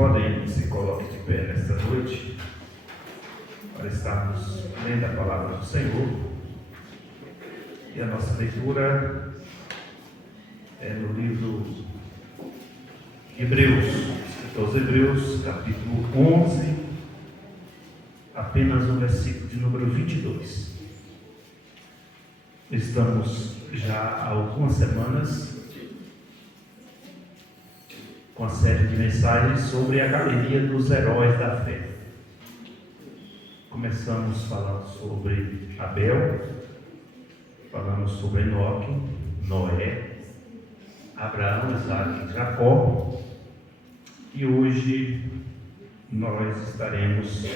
podem se coloquem de pé nesta noite para estarmos lendo a palavra do Senhor. E a nossa leitura é no livro Hebreus, escrito aos Hebreus, capítulo 11, apenas no versículo de número 22. Estamos já há algumas semanas com a série de mensagens sobre a galeria dos heróis da fé. Começamos falando sobre Abel, falamos sobre Enoque, Noé, Abraão, Isaac e Jacó, e hoje nós estaremos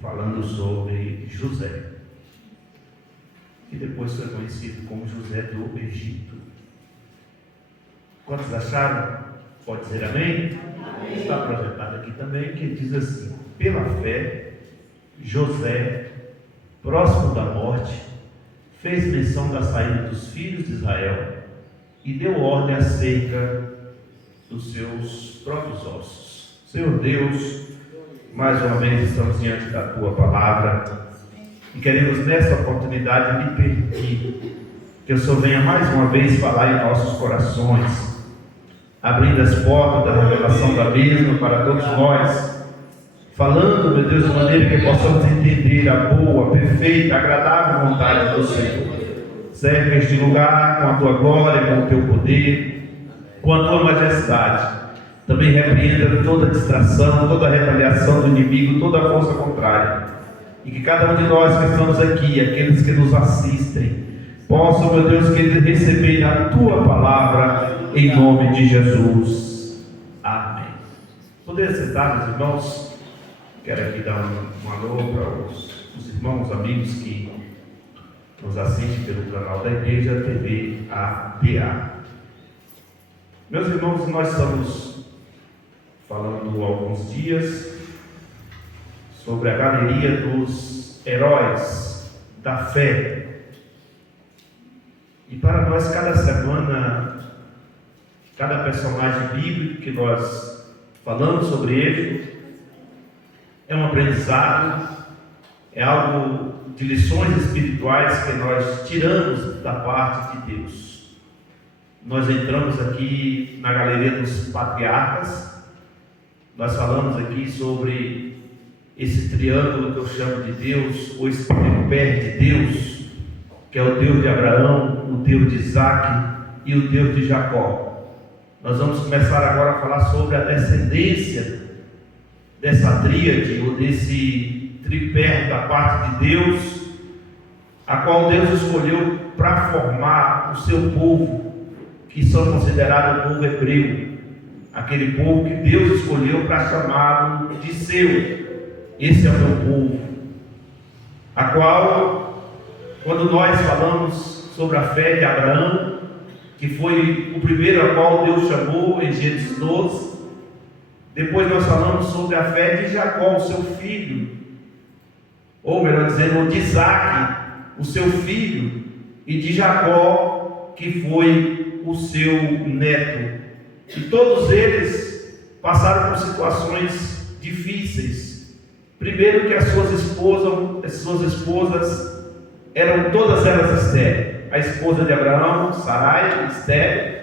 falando sobre José, que depois foi conhecido como José do Egito. Quantos acharam? Pode dizer amém? Amém. Está projetado aqui também, que diz assim: pela fé, José, próximo da morte, fez menção da saída dos filhos de Israel e deu ordem acerca dos seus próprios ossos. Senhor Deus, mais uma vez estamos diante da Tua palavra e queremos nessa oportunidade lhe pedir que o Senhor venha mais uma vez falar em nossos corações, abrindo as portas da revelação da mesma para todos nós, falando, meu Deus, de maneira que possamos entender a boa, perfeita, agradável vontade do Senhor. Serve este lugar com a Tua glória, com o Teu poder, com a Tua majestade. Também repreenda toda distração, toda retaliação do inimigo, toda força contrária. E que cada um de nós que estamos aqui, aqueles que nos assistem, possam, meu Deus, querido, receber a Tua palavra em nome de Jesus. Amém. Poder sentar, meus irmãos? Quero aqui dar um alô para os irmãos, amigos que nos assistem pelo canal da Igreja TV APA. Meus irmãos, nós estamos falando há alguns dias sobre a galeria dos heróis da fé. E para nós, cada semana, cada personagem bíblico que nós falamos sobre ele é um aprendizado, é algo de lições espirituais que nós tiramos da parte de Deus. Nós entramos aqui na galeria dos patriarcas, nós falamos aqui sobre esse triângulo que eu chamo de Deus, ou esse tripé de Deus, que é o Deus de Abraão, o Deus de Isaac e o Deus de Jacó. Nós vamos começar agora a falar sobre a descendência dessa tríade, ou desse tripé da parte de Deus, a qual Deus escolheu para formar o seu povo, que são considerados o povo hebreu, aquele povo que Deus escolheu para chamá-lo de seu. Esse é o meu povo, a qual, quando nós falamos sobre a fé de Abraão, que foi o primeiro a qual Deus chamou em Gênesis 12, depois nós falamos sobre a fé de Jacó, o seu filho, ou melhor dizendo, de Isaac, o seu filho, e de Jacó, que foi o seu neto. E todos eles passaram por situações difíceis. Primeiro que as suas esposas eram todas elas estéreis. A esposa de Abraão, Sarai, estéril.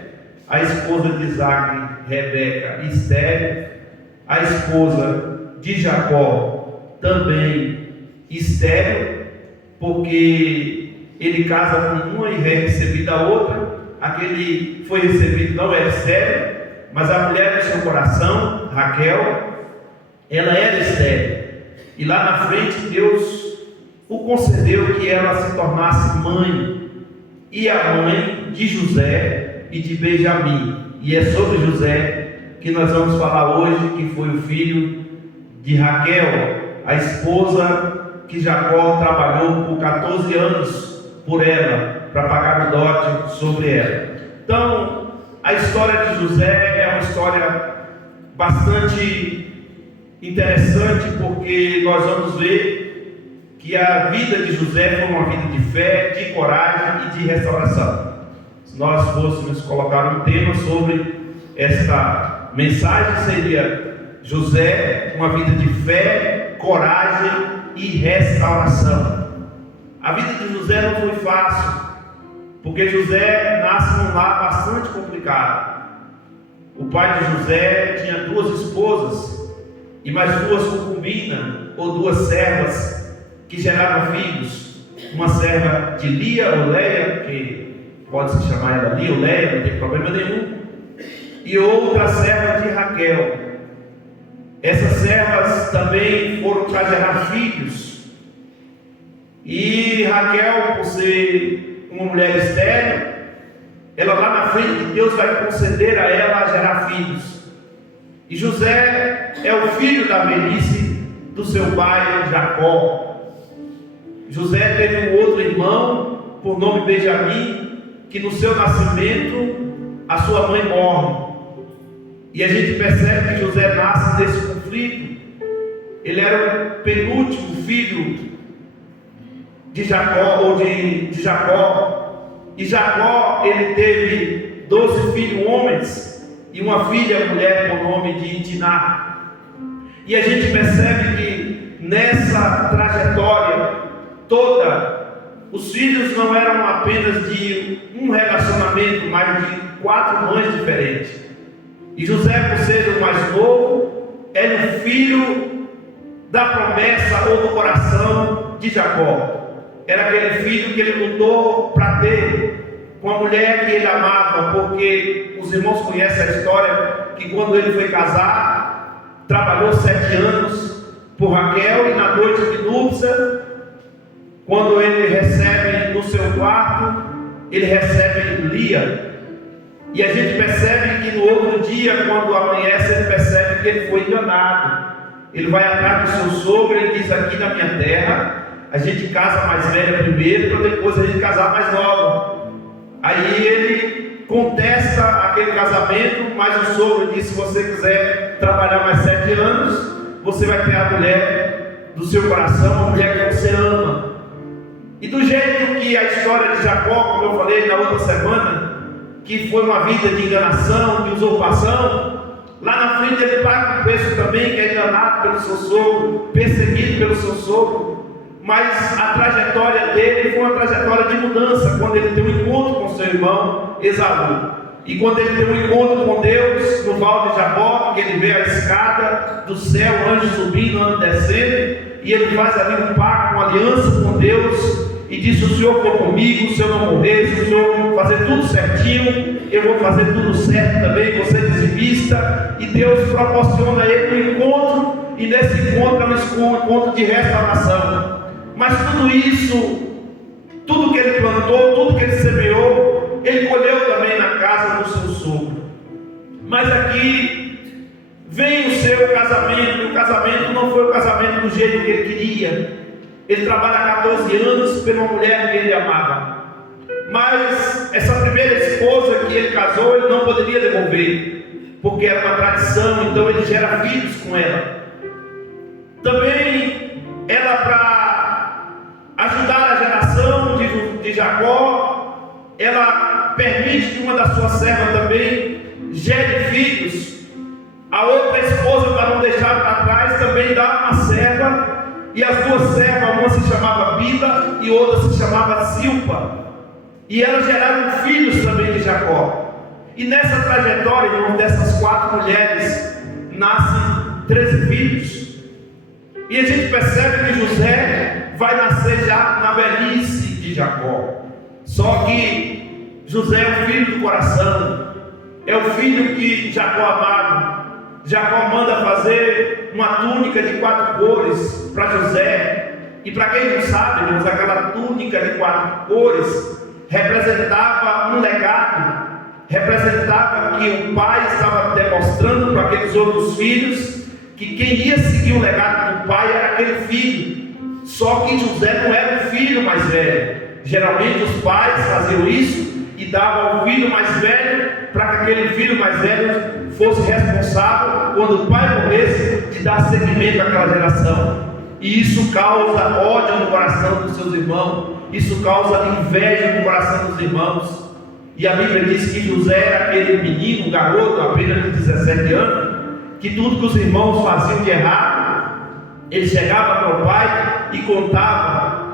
A esposa de Isaac, Rebeca, estéril. A esposa de Jacó, também estéril, porque ele casa com uma e é recebida a outra. Aquele foi recebido não era estéril, mas a mulher do seu coração, Raquel, ela era estéril. E lá na frente Deus o concedeu que ela se tornasse mãe, e a mãe de José e de Benjamim. E é sobre José que nós vamos falar hoje, que foi o filho de Raquel, a esposa que Jacó trabalhou por 14 anos por ela, para pagar o dote sobre ela. Então, a história de José é uma história bastante interessante, porque nós vamos ver que a vida de José foi uma vida de fé, de coragem e de restauração. Se nós fôssemos colocar um tema sobre esta mensagem, seria José, uma vida de fé, coragem e restauração. A vida de José não foi fácil, porque José nasce num lar bastante complicado. O pai de José tinha 2 esposas e mais 2 concubinas ou 2 servas que geravam filhos. Uma serva de Lia ou Leia, que pode se chamar ela Lia ou Leia, não tem problema nenhum, e outra serva de Raquel. Essas servas também foram para gerar filhos. E Raquel, por ser uma mulher estéril, ela lá na frente, Deus vai conceder a ela a gerar filhos. E José é o filho da velhice do seu pai Jacó. José teve um outro irmão, por nome Benjamim, que no seu nascimento a sua mãe morre. E a gente percebe que José nasce desse conflito. Ele era o penúltimo filho de Jacó, ou de Jacó. E Jacó, ele teve 12 filhos homens e uma filha mulher com o nome de Diná. E a gente percebe que nessa trajetória toda, os filhos não eram apenas de um relacionamento, mas de 4 mães diferentes. E José, por ser o mais novo, era o filho da promessa ou do coração de Jacó. Era aquele filho que ele lutou para ter com a mulher que ele amava, porque os irmãos conhecem a história que quando ele foi casar, trabalhou 7 anos por Raquel, e na noite de núpcia, quando ele recebe no seu quarto, ele recebe Lia. E a gente percebe que no outro dia, quando amanhece, ele percebe que ele foi enganado. Ele vai atrás do seu sogro, ele diz: aqui na minha terra a gente casa mais velha primeiro, para depois a gente casar mais nova. Aí ele contesta aquele casamento, mas o sogro diz: se você quiser trabalhar mais 7 anos, você vai ter a mulher do seu coração, a mulher que você ama. E do jeito que a história de Jacó, como eu falei na outra semana, que foi uma vida de enganação, de usurpação, lá na frente ele paga um preço também, que é enganado pelo seu sogro, perseguido pelo seu sogro. Mas a trajetória dele foi uma trajetória de mudança, quando ele tem um encontro com seu irmão Esaú. E quando ele tem um encontro com Deus no Val de Jabó, que ele vê a escada do céu, o anjo subindo, o anjo descendo, e ele faz ali um pacto, uma aliança com Deus, e diz: se o Senhor for comigo, se eu não morrer, se o Senhor fazer tudo certinho, eu vou fazer tudo certo também, você dizimista. E Deus proporciona a ele um encontro, e nesse encontro é um encontro de restauração. Mas tudo isso, tudo que ele plantou, tudo que ele semeou, ele colheu também na casa do seu sogro. Mas aqui vem o seu casamento, e o casamento não foi o casamento do jeito que ele queria. Ele trabalha 14 anos pela mulher que ele amava. Mas essa primeira esposa que ele casou, ele não poderia devolver, porque era uma tradição, então ele gera filhos com ela. Também ela, para ajudar a geração de Jacó, ela permite que uma das suas servas também gere filhos. A outra esposa, para não deixar para trás, também dá uma serva. E as 2 servas, uma se chamava Bila e outra se chamava Silpa. E elas geraram filhos também de Jacó. E nessa trajetória, irmão, dessas 4 mulheres, nascem 13 filhos. E a gente percebe que José vai nascer já na velhice de Jacó. Só que José é o filho do coração, é o filho que Jacó amava. Jacó manda fazer uma túnica de 4 cores para José. E para quem não sabe, irmãos, aquela túnica de 4 cores representava um legado, representava que o pai estava demonstrando para aqueles outros filhos que quem ia seguir o legado do pai era aquele filho. Só que José não era o filho mais velho. Geralmente os pais faziam isso e davam ao filho mais velho, para que aquele filho mais velho fosse responsável, quando o pai morresse, de dar seguimento àquela geração. E isso causa ódio no coração dos seus irmãos, isso causa inveja no coração dos irmãos. E a Bíblia diz que José era aquele menino, um garoto apenas de 17 anos, que tudo que os irmãos faziam de errado, ele chegava para o pai e contava.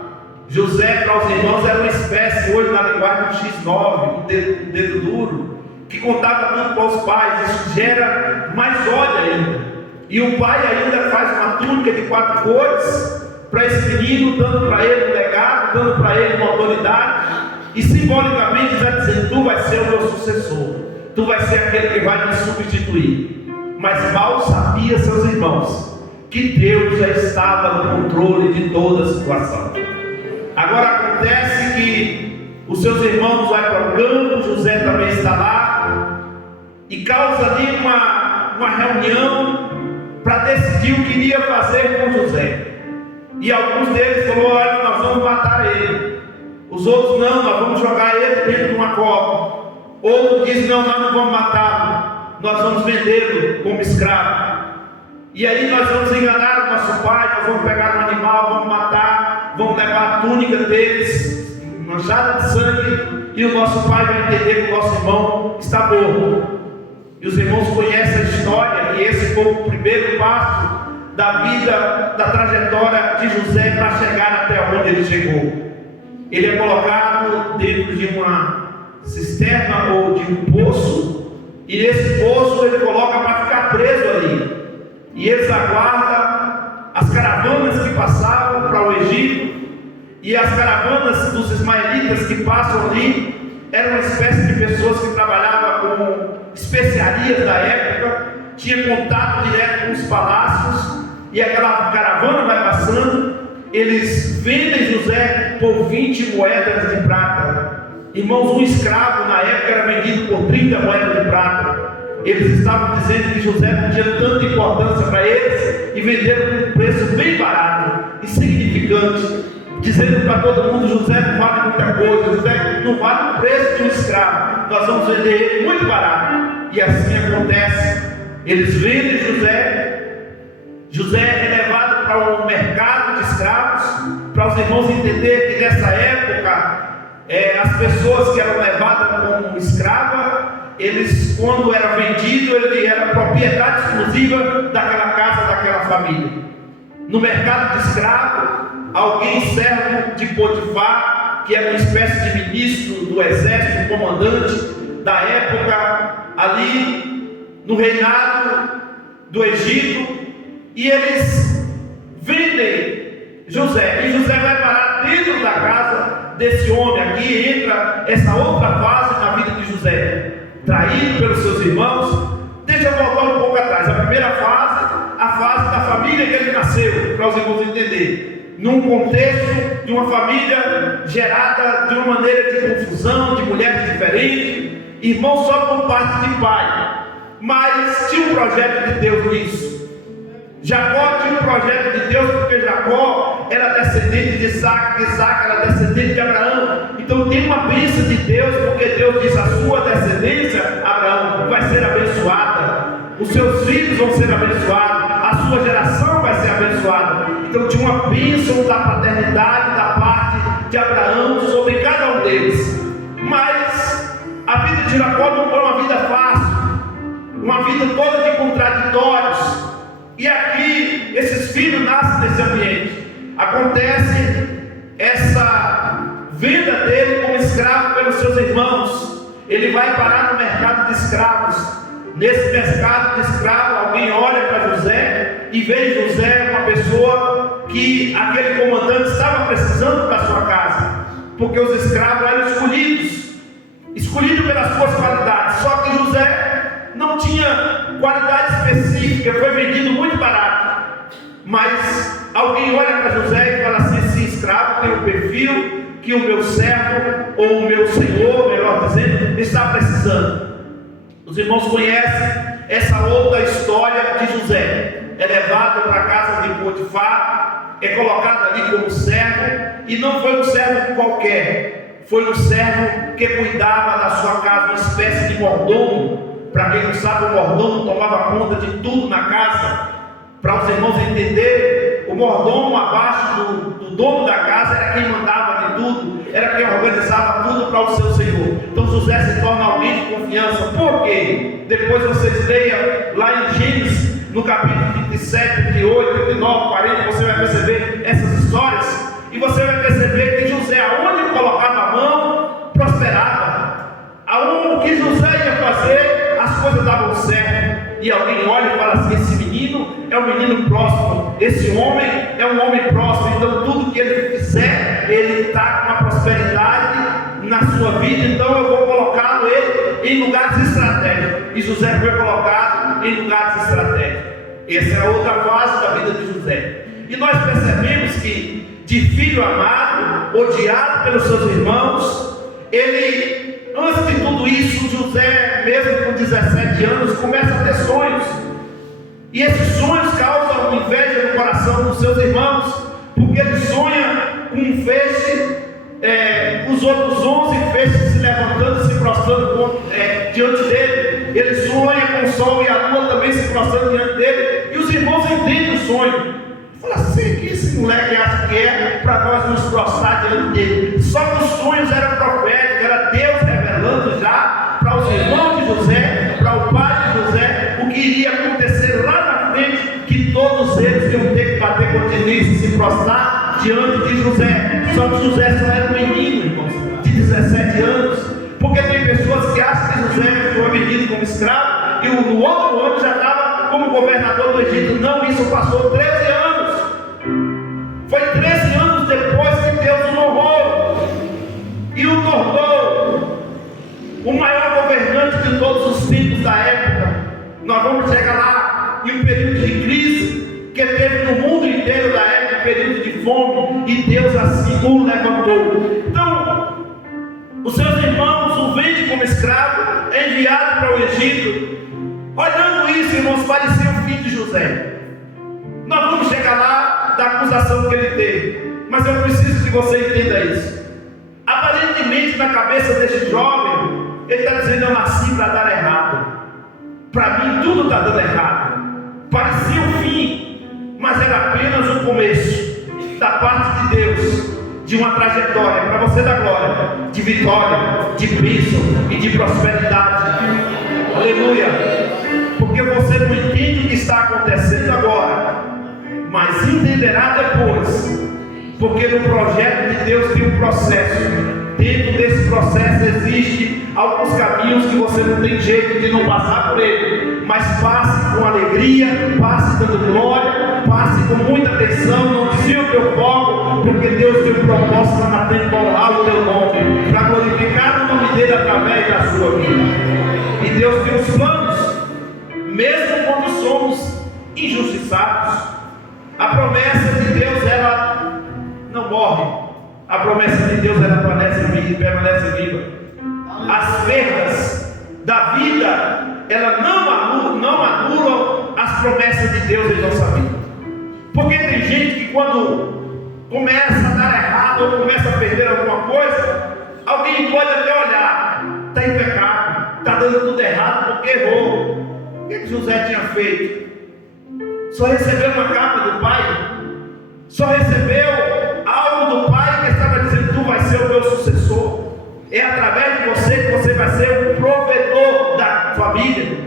José para os irmãos era uma espécie, hoje na linguagem do X9, o dedo duro, que contava tudo para os pais. Isso gera mais ódio ainda. E o pai ainda faz uma túnica de 4 cores para esse menino, dando para ele um legado, dando para ele uma autoridade, e simbolicamente está dizendo: tu vai ser o meu sucessor, tu vai ser aquele que vai me substituir. Mas mal sabia seus irmãos que Deus já estava no controle de toda a situação. Agora acontece que os seus irmãos vão para o campo, José também está lá, e causa ali uma reunião para decidir o que iria fazer com José. E alguns deles falaram: olha, nós vamos matar ele. Os outros: não, nós vamos jogar ele dentro de uma cova. Outro diz: não, nós não vamos matá-lo, nós vamos vendê-lo como escravo. E aí nós vamos enganar o nosso pai, nós vamos pegar um animal, vamos matar, vamos levar a túnica deles, manchada de sangue, e o nosso pai vai entender que o nosso irmão está morto. E os irmãos conhecem a história, que esse foi o primeiro passo da vida, da trajetória de José para chegar até onde ele chegou. Ele é colocado dentro de uma cisterna ou de um poço, e nesse poço ele coloca para ficar preso ali. E eles aguardam as caravanas que passavam para o Egito, e as caravanas dos ismaelitas que passam ali eram uma espécie de pessoas que trabalhavam com especiarias da época, tinha contato direto com os palácios, e aquela caravana vai passando, eles vendem José por 20 moedas de prata. Irmãos, um escravo na época era vendido por 30 moedas de prata. Eles estavam dizendo que José não tinha tanta importância para eles, e venderam por um preço bem barato, insignificante, dizendo para todo mundo: José não vale muita coisa, José não vale o preço de um escravo, nós vamos vender ele muito barato. E assim acontece. Eles vendem José é levado para um mercado de escravos, para os irmãos entenderem que nessa época as pessoas que eram levadas como escrava, eles, quando era vendido, ele era propriedade exclusiva daquela casa, daquela família. No mercado de escravo, alguém servo de Potifar, que era uma espécie de ministro do exército, comandante da época, ali no reinado do Egito, e eles vendem José, e José vai parar dentro da casa desse homem. Aqui entra essa outra fase na vida de José, traído pelos seus irmãos. Deixa eu voltar um pouco atrás. A primeira fase, a fase da família que ele nasceu, para os irmãos entenderem, num contexto de uma família gerada de uma maneira de confusão, de mulheres diferentes, irmãos só por parte de pai, mas tinha um projeto de Deus nisso. Jacó tinha um projeto de Deus, porque Jacó era descendente de Isaac, Isaac era descendente de Abraão. Então tem uma bênção de Deus, porque Deus diz: a sua descendência, Abraão, vai ser abençoada, os seus filhos vão ser abençoados, a sua geração vai ser abençoada. Então tinha uma bênção da paternidade da parte de Abraão sobre cada um deles. Mas a vida de Jacó não foi uma vida fácil, uma vida toda de contraditórios. E aqui, esses filhos nascem nesse ambiente. Acontece essa venda dele como escravo pelos seus irmãos. Ele vai parar no mercado de escravos. Nesse mercado de escravos, alguém olha para José e vê José uma pessoa que aquele comandante estava precisando para sua casa, porque os escravos eram escolhidos pelas suas qualidades. Só que José não tinha qualidade específica, foi vendido muito barato. Mas alguém olha para José e fala assim: esse escravo tem o perfil que o meu servo, ou o meu senhor, melhor dizendo, está precisando. Os irmãos conhecem essa outra história de José. É levado para a casa de Potifar, é colocado ali como servo, e não foi um servo qualquer, foi um servo que cuidava da sua casa, uma espécie de mordomo. Para quem não sabe, o mordomo tomava conta de tudo na casa. Para os irmãos entenderem, o mordomo abaixo do dono da casa era quem mandava de tudo, era quem organizava tudo para o seu senhor. Então José se torna alguém de confiança. Por quê? Depois vocês leiam lá em Gênesis, no capítulo 37, 38, 39, 40, você vai perceber essas histórias. E você vai perceber que José, aonde colocava a mão, prosperava. Aonde que José ia fazer, as coisas davam certo. E alguém olha e fala assim: esse menino é um menino próspero, esse homem é um homem próspero. Então tudo que ele fizer, ele está com uma prosperidade na sua vida. Então eu vou colocá-lo ele em lugares estratégicos. E José foi colocado em lugares estratégicos. Essa é a outra fase da vida de José. E nós percebemos que, de filho amado, odiado pelos seus irmãos, ele, antes de tudo isso, José, mesmo com 17 anos, começa a ter sonhos. E esses sonhos causam inveja no coração dos seus irmãos, porque ele sonha com um feixe, os outros 11 feixes se levantando e se prostrando diante dele. Ele sonha com o sol e a lua também se prostrando diante dele. E os irmãos entendem o sonho. Fala assim: que esse moleque acha que é para nós nos prostrar diante dele? Só que os sonhos eram proféticos, era Deus revelando já para os irmãos de José, para o pai de José, o que iria acontecer lá na frente, que todos eles iam ter que bater continência e se prostrar diante de José. Só que José só era um menino, irmãos, de 17 anos, porque tem pessoas que acham que José foi vendido como escravo e no outro ano já estava como governador do Egito. Não, isso passou 13 anos. Foi 13 anos depois que Deus o honrou e o tornou o maior governante de todos os tempos da época. Nós vamos chegar lá em um período de crise que teve no mundo inteiro da época, um período de fome, e Deus assim o levantou. Então, os seus irmãos o vendem como escravo, é enviado para o Egito. Olhando isso, irmãos, parecia o fim de José. Nós vamos chegar lá da acusação que ele teve, mas eu preciso que você entenda isso. Aparentemente, na cabeça deste jovem, ele está dizendo: eu nasci para dar errado. Para mim, tudo está dando errado. Parecia o fim, mas era apenas o começo da parte de Deus, de uma trajetória para você dar glória, de vitória, de bênção e de prosperidade. Aleluia! Porque você não entende o que está acontecendo agora, mas entenderá depois, porque no projeto de Deus tem um processo. Dentro desse processo existe alguns caminhos que você não tem jeito de não passar por ele, mas passe com alegria, passe dando glória, passe com muita atenção, não desvie o teu foco, porque Deus tem um propósito na frente para honrar o teu nome, para glorificar o nome dele através da sua vida. E Deus tem os planos, mesmo quando somos injustiçados. A promessa de Deus, ela não morre. A promessa de Deus, ela permanece viva. As perdas da vida, ela não anulam as promessas de Deus em nossa vida. Porque tem gente que quando começa a dar errado ou começa a perder alguma coisa, alguém pode até olhar: está em pecado, está dando tudo errado porque errou. O que José tinha feito? Só recebeu uma capa do pai? Só recebeu algo do pai que estava dizendo: tu vai ser o meu sucessor. É através de você que você vai ser o provedor da família.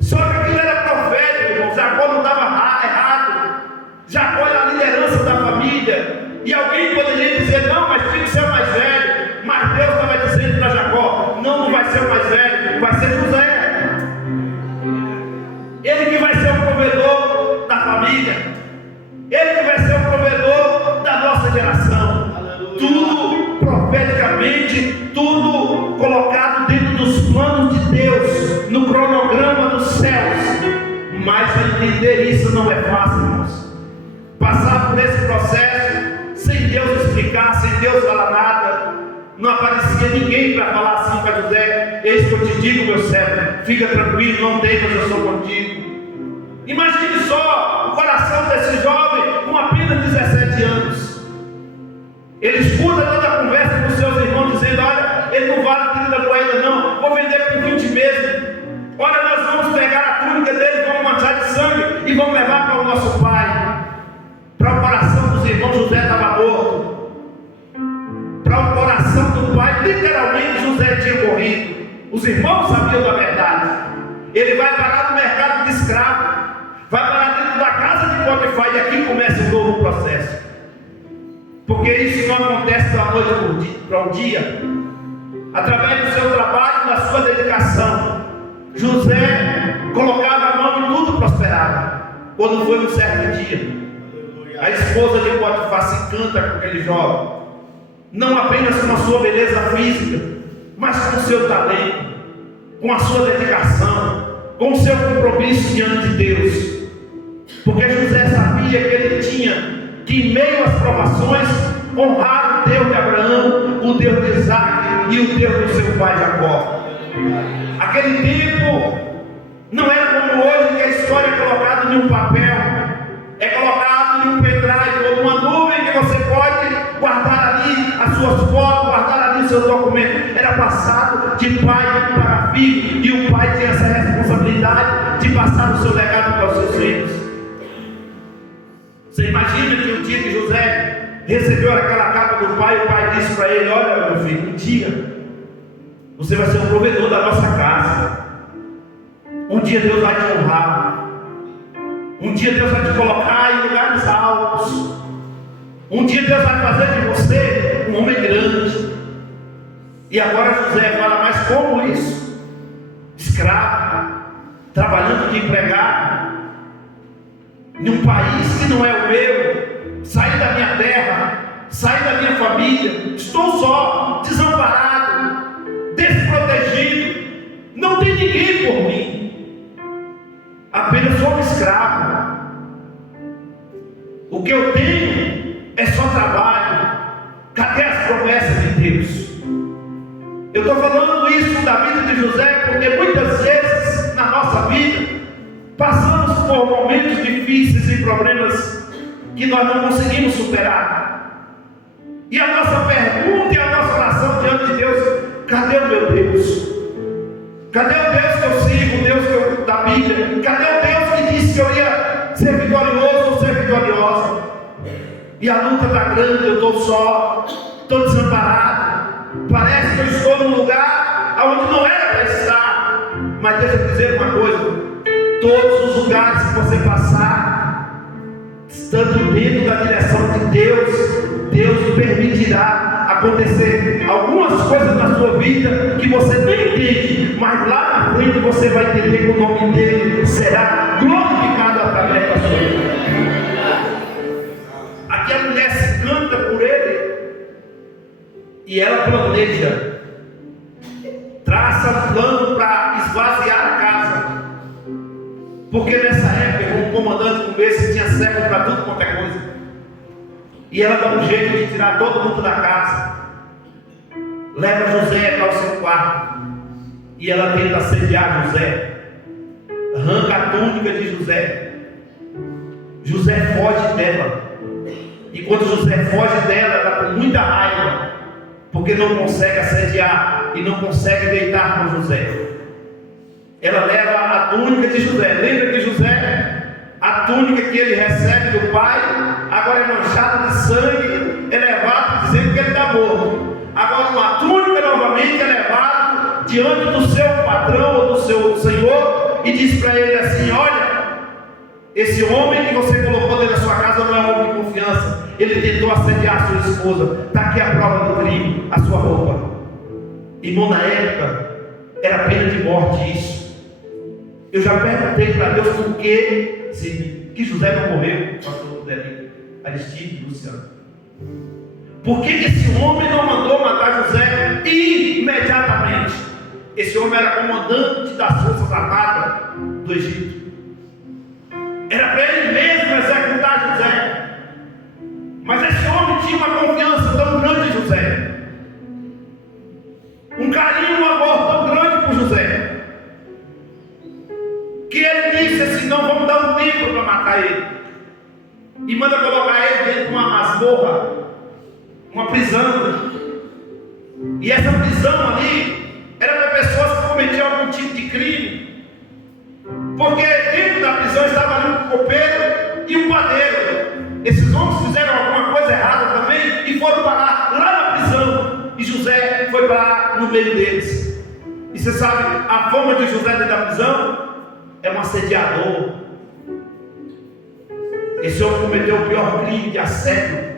Só que aquilo era profético, irmão. Jacó não estava errado. Jacó era a liderança da família. E alguém poderia dizer: não, mas tinha que ser o mais velho. Mas Deus estava dizendo para Jacó: não vai ser o mais velho, vai ser José. Ele que vai ser o provedor da família. Ele que vai ser o provedor da nossa geração. Aleluia. Tudo profeticamente, tudo colocado dentro dos planos de Deus, no cronograma dos céus. Mas entender isso não é fácil, irmãos. Passar por esse processo sem Deus explicar, sem Deus falar nada. Não aparecia ninguém para falar assim para José: eis que eu te digo, meu servo, fica tranquilo, não temas, eu sou contigo. Imagine só o coração desse jovem com apenas 17 anos. Ele escuta toda a conversa com seus irmãos dizendo: olha, ele não vale 30 moedas não, vou vender por 20 meses. Olha, nós vamos pegar a túnica dele, vamos manchar de sangue e vamos levar para o nosso pai. Para o coração dos irmãos, José estava morto. Para o coração do pai, literalmente José tinha morrido. Os irmãos sabiam da verdade. Ele vai parar no mercado de escravo, vai parar dentro da casa de Potifar, e aqui começa um novo processo. Porque isso não acontece da noite para o dia. Através do seu trabalho, da sua dedicação, José colocava a mão e tudo prosperava. Quando foi um certo dia, a esposa de Potifar se encanta com aquele jovem, não apenas com a sua beleza física, mas com o seu talento, com a sua dedicação, com o seu compromisso diante de Deus. Porque José sabia que ele tinha que, em meio às provações, honrar o Deus de Abraão, o Deus de Isaac e o Deus do seu pai Jacó. Aquele tempo não era como hoje, que a história é colocada em um papel, é colocado em um pendrive ou numa nuvem que você pode guardar ali as suas fotos, guardar ali os seus documentos. Era passado de pai para filho, e o pai tinha essa responsabilidade de passar o seu legado para os seus filhos. Você imagina que o dia que José recebeu aquela capa do pai, o pai disse para ele: olha, meu filho, um dia você vai ser o provedor da nossa casa. Um dia Deus vai te honrar. Um dia Deus vai te colocar em lugares altos. Um dia Deus vai fazer de você um homem grande. E agora José fala: mas como isso? Escravo, trabalhando de empregado, num país que não é o meu, saí da minha terra, saí da minha família, estou só, desamparado, desprotegido, não tem ninguém por mim, apenas sou um escravo. O que eu tenho é só trabalho. Cadê as promessas de Deus? Eu estou falando isso da vida de José porque muitas vezes na nossa vida passamos por momentos difíceis e problemas que nós não conseguimos superar. E a nossa pergunta e a nossa oração diante de Deus: cadê o meu Deus? Cadê o Deus que eu sigo, o Deus da Bíblia? Cadê o Deus que disse que eu ia ser vitorioso ou ser vitoriosa? E a luta está grande, eu estou só, estou desamparado. Parece que eu estou num lugar onde não era para estar. Mas deixa eu dizer uma coisa: todos os lugares que você passar, estando dentro da direção de Deus, Deus permitirá acontecer algumas coisas na sua vida que você nem entende, mas lá na frente você vai entender que o nome dele será glorificado através da sua vida. Aqui a mulher se canta por ele e ela planeja, traça um plano para esvaziar a casa. Porque nessa época, um comandante como esse tinha servo para tudo quanto é coisa. E ela dá um jeito de tirar todo mundo da casa. Leva José para o seu quarto. E ela tenta assediar José. Arranca a túnica de José. José foge dela. E quando José foge dela, ela com muita raiva, porque não consegue assediar e não consegue deitar com José. Ela leva a túnica de José. Lembra de José? A túnica que ele recebe do pai, agora é manchada de sangue, é levado dizendo que ele está morto. Agora uma túnica novamente é levado diante do seu patrão ou do seu senhor e diz para ele assim: olha, esse homem que você colocou dentro da sua casa não é um homem de confiança. Ele tentou assediar a sua esposa. Está aqui a prova do crime, a sua roupa. Irmão, na época era pena de morte isso. Eu já perguntei para Deus por que José não morreu, pastor Aristide e Luciano. Por que esse homem não mandou matar José imediatamente? Esse homem era comandante das forças armadas do Egito. Era para ele mesmo executar José. Mas esse homem tinha uma confiança tão grande em José, um carinho, um amor tão grande por José, que ele disse assim: não, vamos dar um tempo para matar ele. E manda colocar ele dentro de uma masmorra, uma prisão. E essa prisão ali era para pessoas que cometiam algum tipo de crime, porque dentro da prisão estava ali um copeiro e um padeiro. Esses homens fizeram alguma coisa errada também e foram parar lá na prisão. E José foi parar no meio deles. E você sabe, a fama de José dentro da prisão é um assediador. Esse homem cometeu o pior crime de assédio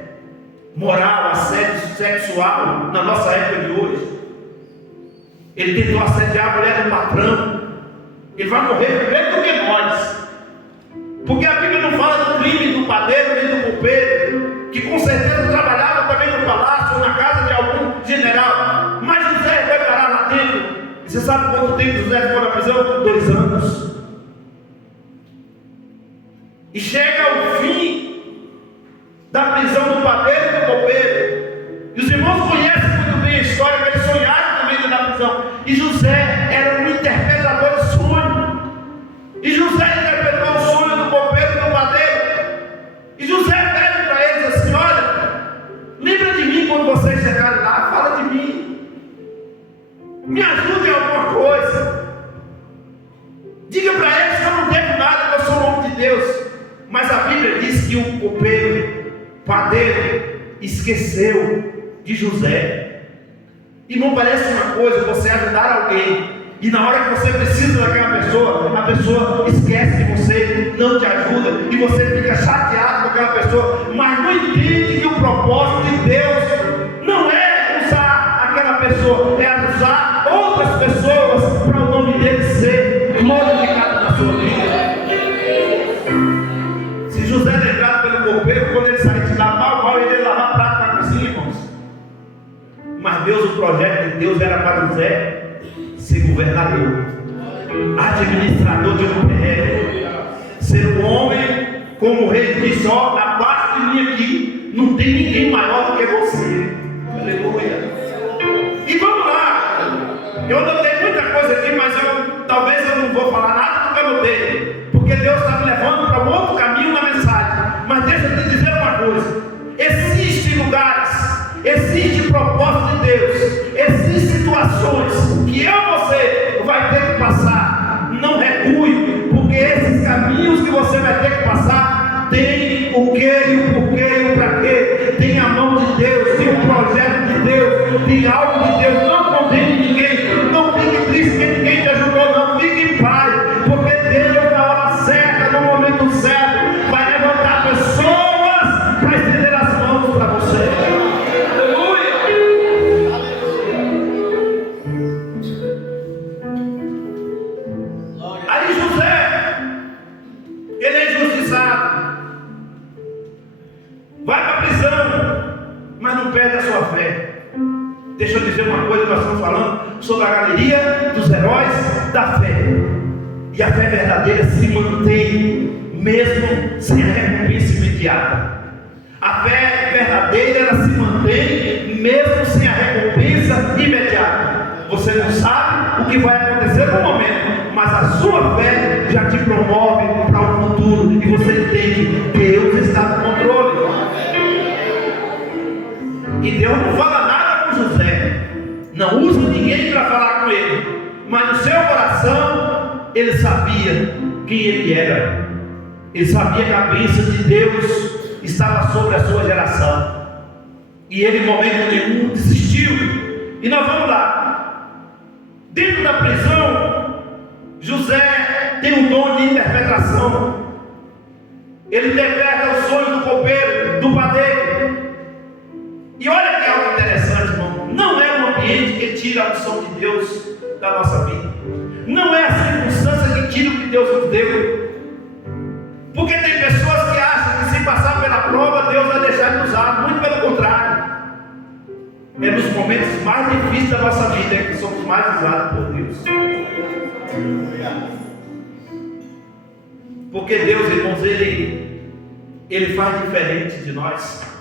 moral, assédio sexual na nossa época de hoje. Ele tentou assediar a mulher do patrão. Ele vai morrer primeiro do que nós, porque a Bíblia não fala do crime do padeiro nem do copeiro, que com certeza trabalhava também no palácio ou na casa de algum general. Mas José vai parar lá dentro. E você sabe quanto tempo José ficou na prisão? 2 anos. E chega ao fim da prisão do padeiro e do copeiro. E os irmãos conhecem muito bem a história, que eles sonharam também dentro da prisão. E José era um interpretador de sonho. E José interpretou o sonho do copeiro e do padeiro. E José pede para eles assim: olha, lembra de mim quando vocês chegarem lá, fala de mim. Me ajude em alguma coisa. Diga para eles que eu não devo nada, que eu sou o homem de Deus. Mas a Bíblia diz que o copeiro, padeiro, esqueceu de José. Irmão, parece uma coisa você ajudar alguém, e na hora que você precisa daquela pessoa, a pessoa esquece de você, não te ajuda, e você fica chateado com aquela pessoa, mas não entende que o propósito de Deus não é usar aquela pessoa, é usar outras pessoas para o nome dele ser glorificado na sua vida. Se José é lembrado pelo copeiro, quando ele sair de lá mal, ele ia lavar prato na cozinha, irmãos. Mas Deus, o projeto de Deus era para José ser governador, administrador de um terreno, ser um homem, como o rei disse: ó, abaixo de mim aqui não tem ninguém maior do que você. Aleluia. E vamos lá. Eu anotei muita coisa aqui, mas talvez eu não vou falar nada do que eu anotei, porque Deus está me levando para um outro caminho na mensagem. Mas deixa eu te dizer uma coisa: existem lugares, existe propósito de Deus, existem situações que eu e você vai ter que passar. Não recue, porque esses caminhos que você vai ter que passar tem o que e o porquê e o pra quê. Tem a mão de Deus, tem um projeto de Deus, tem algo de Deus. Não condene ninguém, não fique triste que ninguém te ajudou, não, fique em paz, porque Deus na hora certa, no momento certo, vai levantar pessoas para estender as mãos para você. Aí José, ele é injustiçado, vai para a prisão, mas não perde a sua fé. Deixa eu dizer uma coisa: nós estamos falando sobre a galeria dos heróis da fé, e a fé verdadeira se mantém mesmo sem a recompensa imediata. A fé verdadeira, ela se mantém mesmo sem a recompensa imediata. Você não sabe o que vai acontecer no momento, mas a sua fé já te promove para o futuro, e você entende que Deus está no controle. E Deus não fala nada com José, não usa ninguém para falar com ele, mas no seu coração ele sabia quem ele era. Ele sabia que a bênção de Deus estava sobre a sua geração, e ele em momento nenhum desistiu. E nós vamos lá, dentro da prisão, José tem um dom de interpretação. Ele interpreta o sonho do copeiro, do padeiro. E olha que algo interessante, irmão: não é o ambiente que tira a unção de Deus da nossa vida, não é a circunstância que tira o que Deus nos deu. Porque tem pessoas que acham que se passar pela prova, Deus vai deixar de usar. Muito pelo contrário, é nos momentos mais difíceis da nossa vida que somos mais usados por Deus. Porque Deus, irmãos, Ele faz diferente de nós.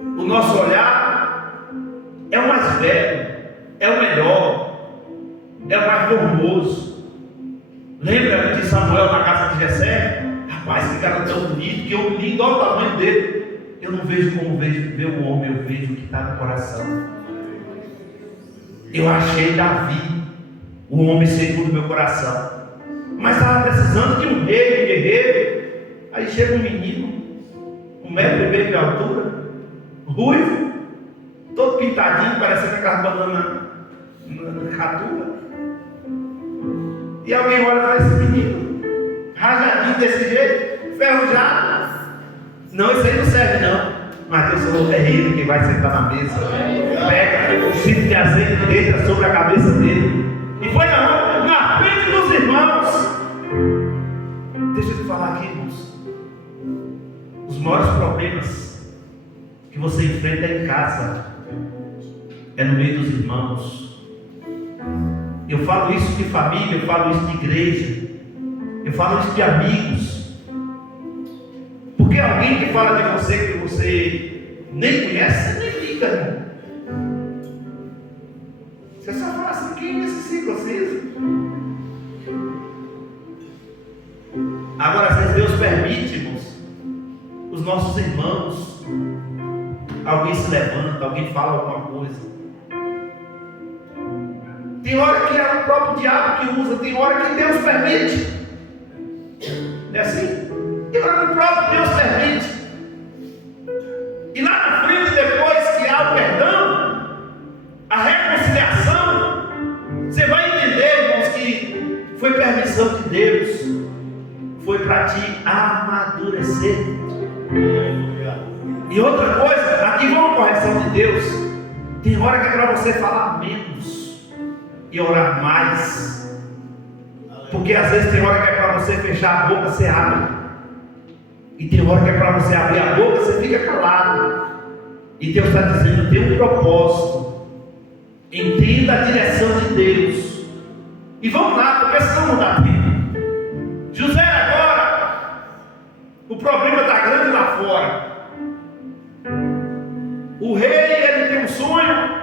O nosso olhar é o mais velho, é o melhor, é o mais formoso. Lembra de Samuel na casa de Jessé? Rapaz, que cara tão bonito, que eu lindo, olha o tamanho dele. Eu não vejo como vê o homem, eu vejo o que está no coração. Eu achei Davi, o homem segundo o meu coração, mas estava precisando de um rei, um guerreiro. Aí chega um menino, 1,5 metros de altura, ruivo, todo pintadinho, parecendo aquela banana catura. E alguém olha e fala, esse menino, rajadinho desse jeito, enferrujado. Não, isso aí não serve não. Mas Deus falou, é ele que vai sentar na mesa. Pega o cinto de azeite e entra sobre a cabeça dele. E foi na frente dos irmãos. Deixa eu te falar aqui, irmãos. Os maiores problemas que você enfrenta é em casa. É no meio dos irmãos. Eu falo isso de família, eu falo isso de igreja. Eu falo isso de amigos. Porque alguém que fala de você que você nem conhece, você nem liga, irmão. Você só fala assim, quem é esse circunciso? Agora, se Deus permite, irmãos, os nossos irmãos, alguém se levanta, alguém fala alguma coisa. Tem hora que é o próprio diabo que usa, tem hora que Deus permite. Não é assim? Tem hora que o próprio Deus permite. E lá na frente, depois que há o perdão, a reconciliação, você vai entender, irmãos, que foi permissão de Deus. Foi para te amadurecer. E outra coisa, aqui vem uma correção de Deus. Tem hora que é para você falar menos e orar mais. Porque às vezes tem hora que é para você fechar a boca, você abre. E tem hora que é para você abrir a boca, você fica calado. E Deus está dizendo, tem um propósito. Entenda a direção de Deus. E vamos lá, porque senão não dá tempo. José agora, o problema está grande lá fora. O rei, ele tem um sonho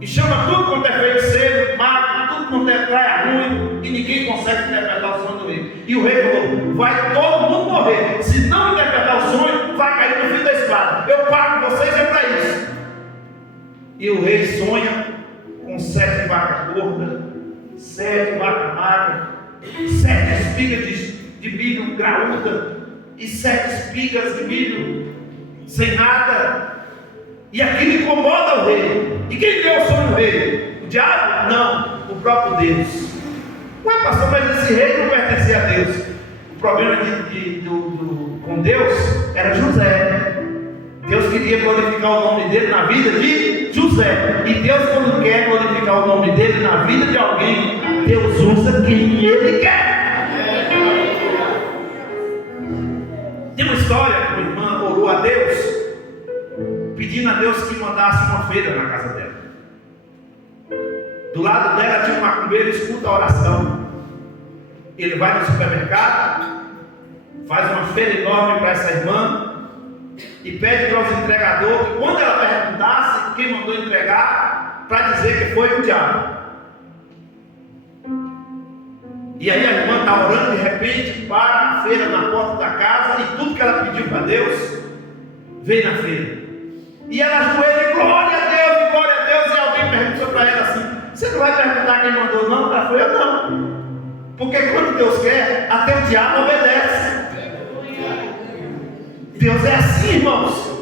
e chama tudo quanto é feiticeiro, mago, tudo quanto é praia ruim, e ninguém consegue interpretar o sonho do rei. E o rei falou, vai todo mundo morrer. Se não interpretar o sonho, vai cair no fim da espada. Eu pago vocês, é para isso. E o rei sonha com 7 vacas gordas, 7 vacas magras, 7 espigas de milho graúda e 7 espigas de milho sem nada. E aquilo incomoda o rei. E quem deu o sonho do rei? O diabo? Não, o próprio Deus. Ué, pastor, mas esse rei não pertencia a Deus. O problema com Deus era José. Deus queria glorificar o nome dele na vida de José. E Deus, quando quer glorificar o nome dele na vida de alguém, Deus usa quem ele quer. Tem uma história que uma irmã orou a Deus, pedindo a Deus que mandasse uma feira na casa dela. Do lado dela tinha um macumbeiro, escuta a oração. Ele vai no supermercado, faz uma feira enorme para essa irmã e pede para os entregadores que quando ela perguntasse quem mandou entregar, para dizer que foi o diabo. E aí a irmã está orando, de repente para a feira na porta da casa e tudo que ela pediu para Deus veio na feira. E ela ajoelha e glória a Deus, e alguém perguntou para ela assim, você não vai perguntar quem mandou não? Ela falou, eu não. Porque quando Deus quer, até o diabo obedece. Deus é assim, irmãos.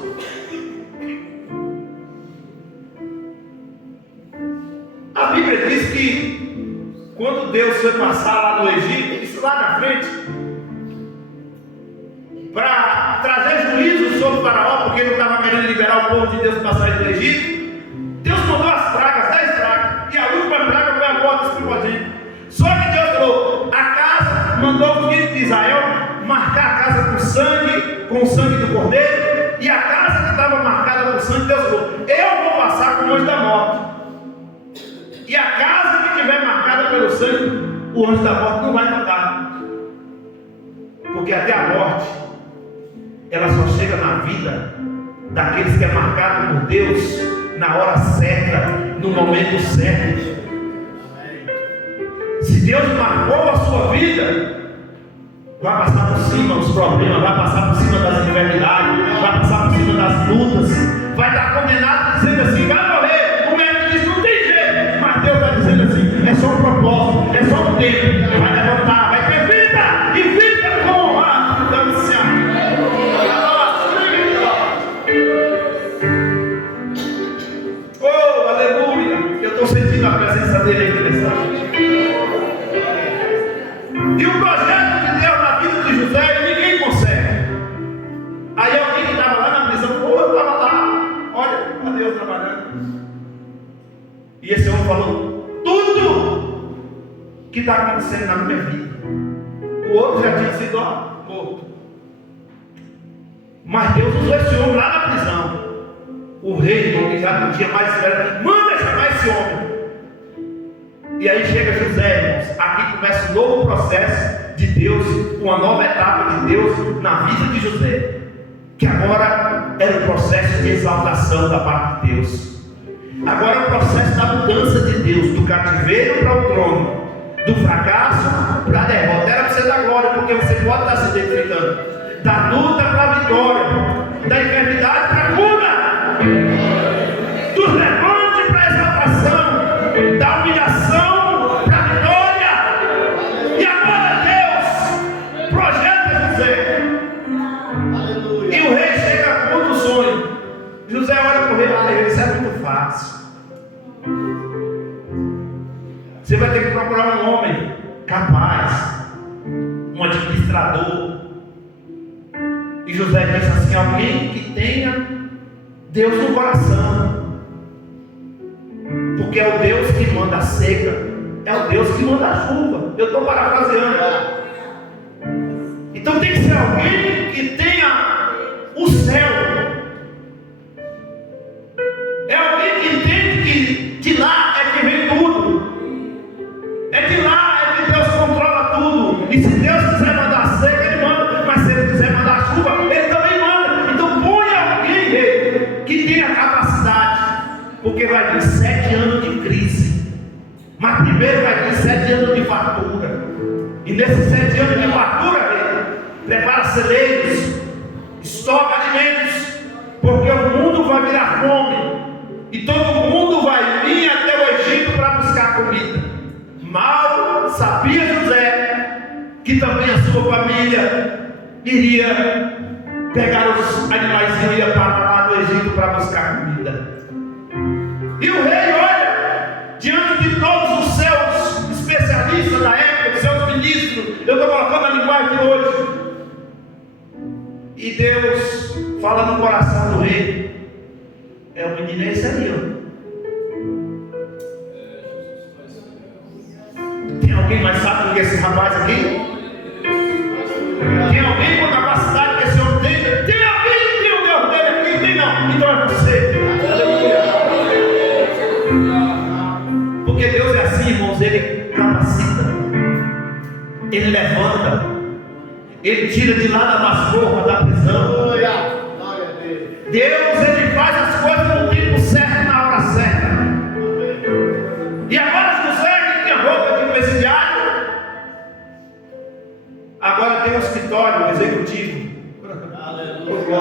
A Bíblia diz que quando Deus foi passar lá no Egito, isso lá na frente, para trazer juízo sobre o faraó, porque ele não estava querendo liberar o povo de Deus para sair do Egito, Deus mandou as pragas, 10 pragas, e a última praga foi a morte dos primogênitos. Só que Deus falou, a casa mandou o filho de Israel marcar a casa com o sangue do cordeiro, e a casa que estava marcada com o sangue, Deus falou, eu vou passar com o anjo da morte, e a casa que estiver marcada pelo sangue, o anjo da morte não vai matar, porque até a morte ela só chega na vida daqueles que é marcado por Deus na hora certa, no momento certo. Se Deus marcou a sua vida, vai passar por cima dos problemas, vai passar por cima das enfermidades, vai passar por cima das lutas, vai estar condenado dizendo assim, vai morrer. O médico diz, não tem jeito, mas Deus está dizendo assim, é só um propósito, é só um tempo, vai levantar, vai ter vida, e vida com abundância. Oh, aleluia, eu estou sentindo a presença dele aqui nessa noite. E o projeto de Deus na vida de José, ninguém consegue. Aí alguém que estava lá na prisão, eu estava lá, olha Deus trabalhando. E esse homem falou tudo que está acontecendo na minha vida. O outro já tinha sido morto. Mas Deus usou esse homem lá na prisão. O rei, que já não tinha mais esperança, manda chamar esse homem. E aí chega José, irmãos. Aqui começa um novo processo de Deus, uma nova etapa de Deus na vida de José. Que agora era o processo de exaltação da parte de Deus. Agora é o processo da mudança de Deus, do cativeiro para o trono, do fracasso para a derrota. Era para você dar glória, porque você pode estar se identificando. Da luta para a vitória, da enfermidade para a cura, do levante para a exaltação, da humilhação para a vitória. E agora Deus projeta José. Aleluia. E o rei chega com outro sonho. José olha para o rei, isso é muito fácil. Você vai ter que procurar um homem capaz, um administrador. E José disse assim: alguém que tenha Deus no coração, porque é o Deus que manda a seca, é o Deus que manda a chuva. Eu estou parafraseando. Então tem que ser alguém que tenha o céu. É alguém que entende que de lá é que vem tudo. É de lá é que Deus controla tudo. E se Deus quiser mandar a seca, Ele manda. Mas se Ele quiser mandar a chuva, Ele também manda. Então põe alguém que tenha capacidade. Porque vai vir 7 anos de crise. Mas primeiro vai vir 7 anos de fartura. E nesses 7 anos de fartura, prepara celeiros, estoca alimentos. Porque o mundo vai virar fome. E todo mundo vai vir até o Egito para buscar comida. Mal sabia José que também a sua família iria pegar os animais e iria para lá do Egito para buscar comida. E o rei olha diante de todos os seus especialistas da época, os seus ministros. Eu estou colocando a linguagem de hoje. E Deus fala no coração do rei: é o menino esse aí, ó. Tem alguém mais sábio do que esse rapaz aqui? Tem alguém com a capacidade que esse homem tem? Tem alguém que tem o Deus dele aqui? Tem não. Então é você. Porque Deus é assim, irmãos. Ele capacita, Ele levanta, Ele tira de lá da masmorra, da prisão. Deus, Ele faz as coisas no tempo certo, na hora certa. E agora José, que tinha roupa de presidiário, agora tem um escritório executivo. Aleluia.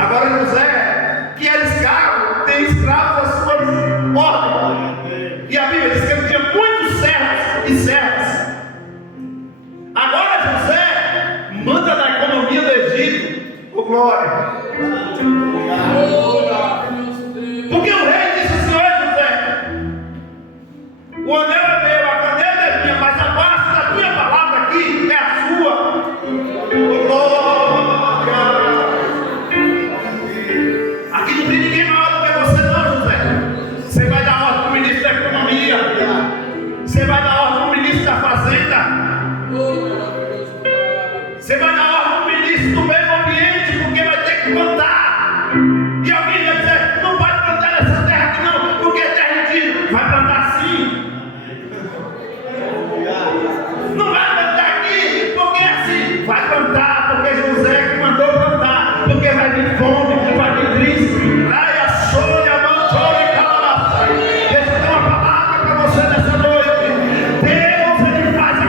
Agora José, que era escravo, tem escravos às suas ordens. E a Bíblia diz que ele tinha muitos servos e servas. Agora José manda na economia do Egito. Oh, glória. Porque o rei disse assim: olha José, o anel é meu, a caneta é minha, mas a base da minha palavra aqui é a sua. Oh, glória. Aqui não tem ninguém maior do que você não, José. Você vai dar ordem para o ministro da economia. Você vai dar ordem para o ministro da fazenda. Você vai dar ordem para o ministro do meio ambiente, porque vai ter que plantar. E alguém vai dizer: não pode plantar nessa terra aqui não, porque é terra indígena. Vai plantar sim. Não vai plantar aqui, porque é assim. Vai plantar, porque José que mandou plantar. Porque vai vir fome, vai vir crise. Praia, solha, manchole, calabá. Deixa eu dar uma palavra para você nessa noite. Deus, Ele faz a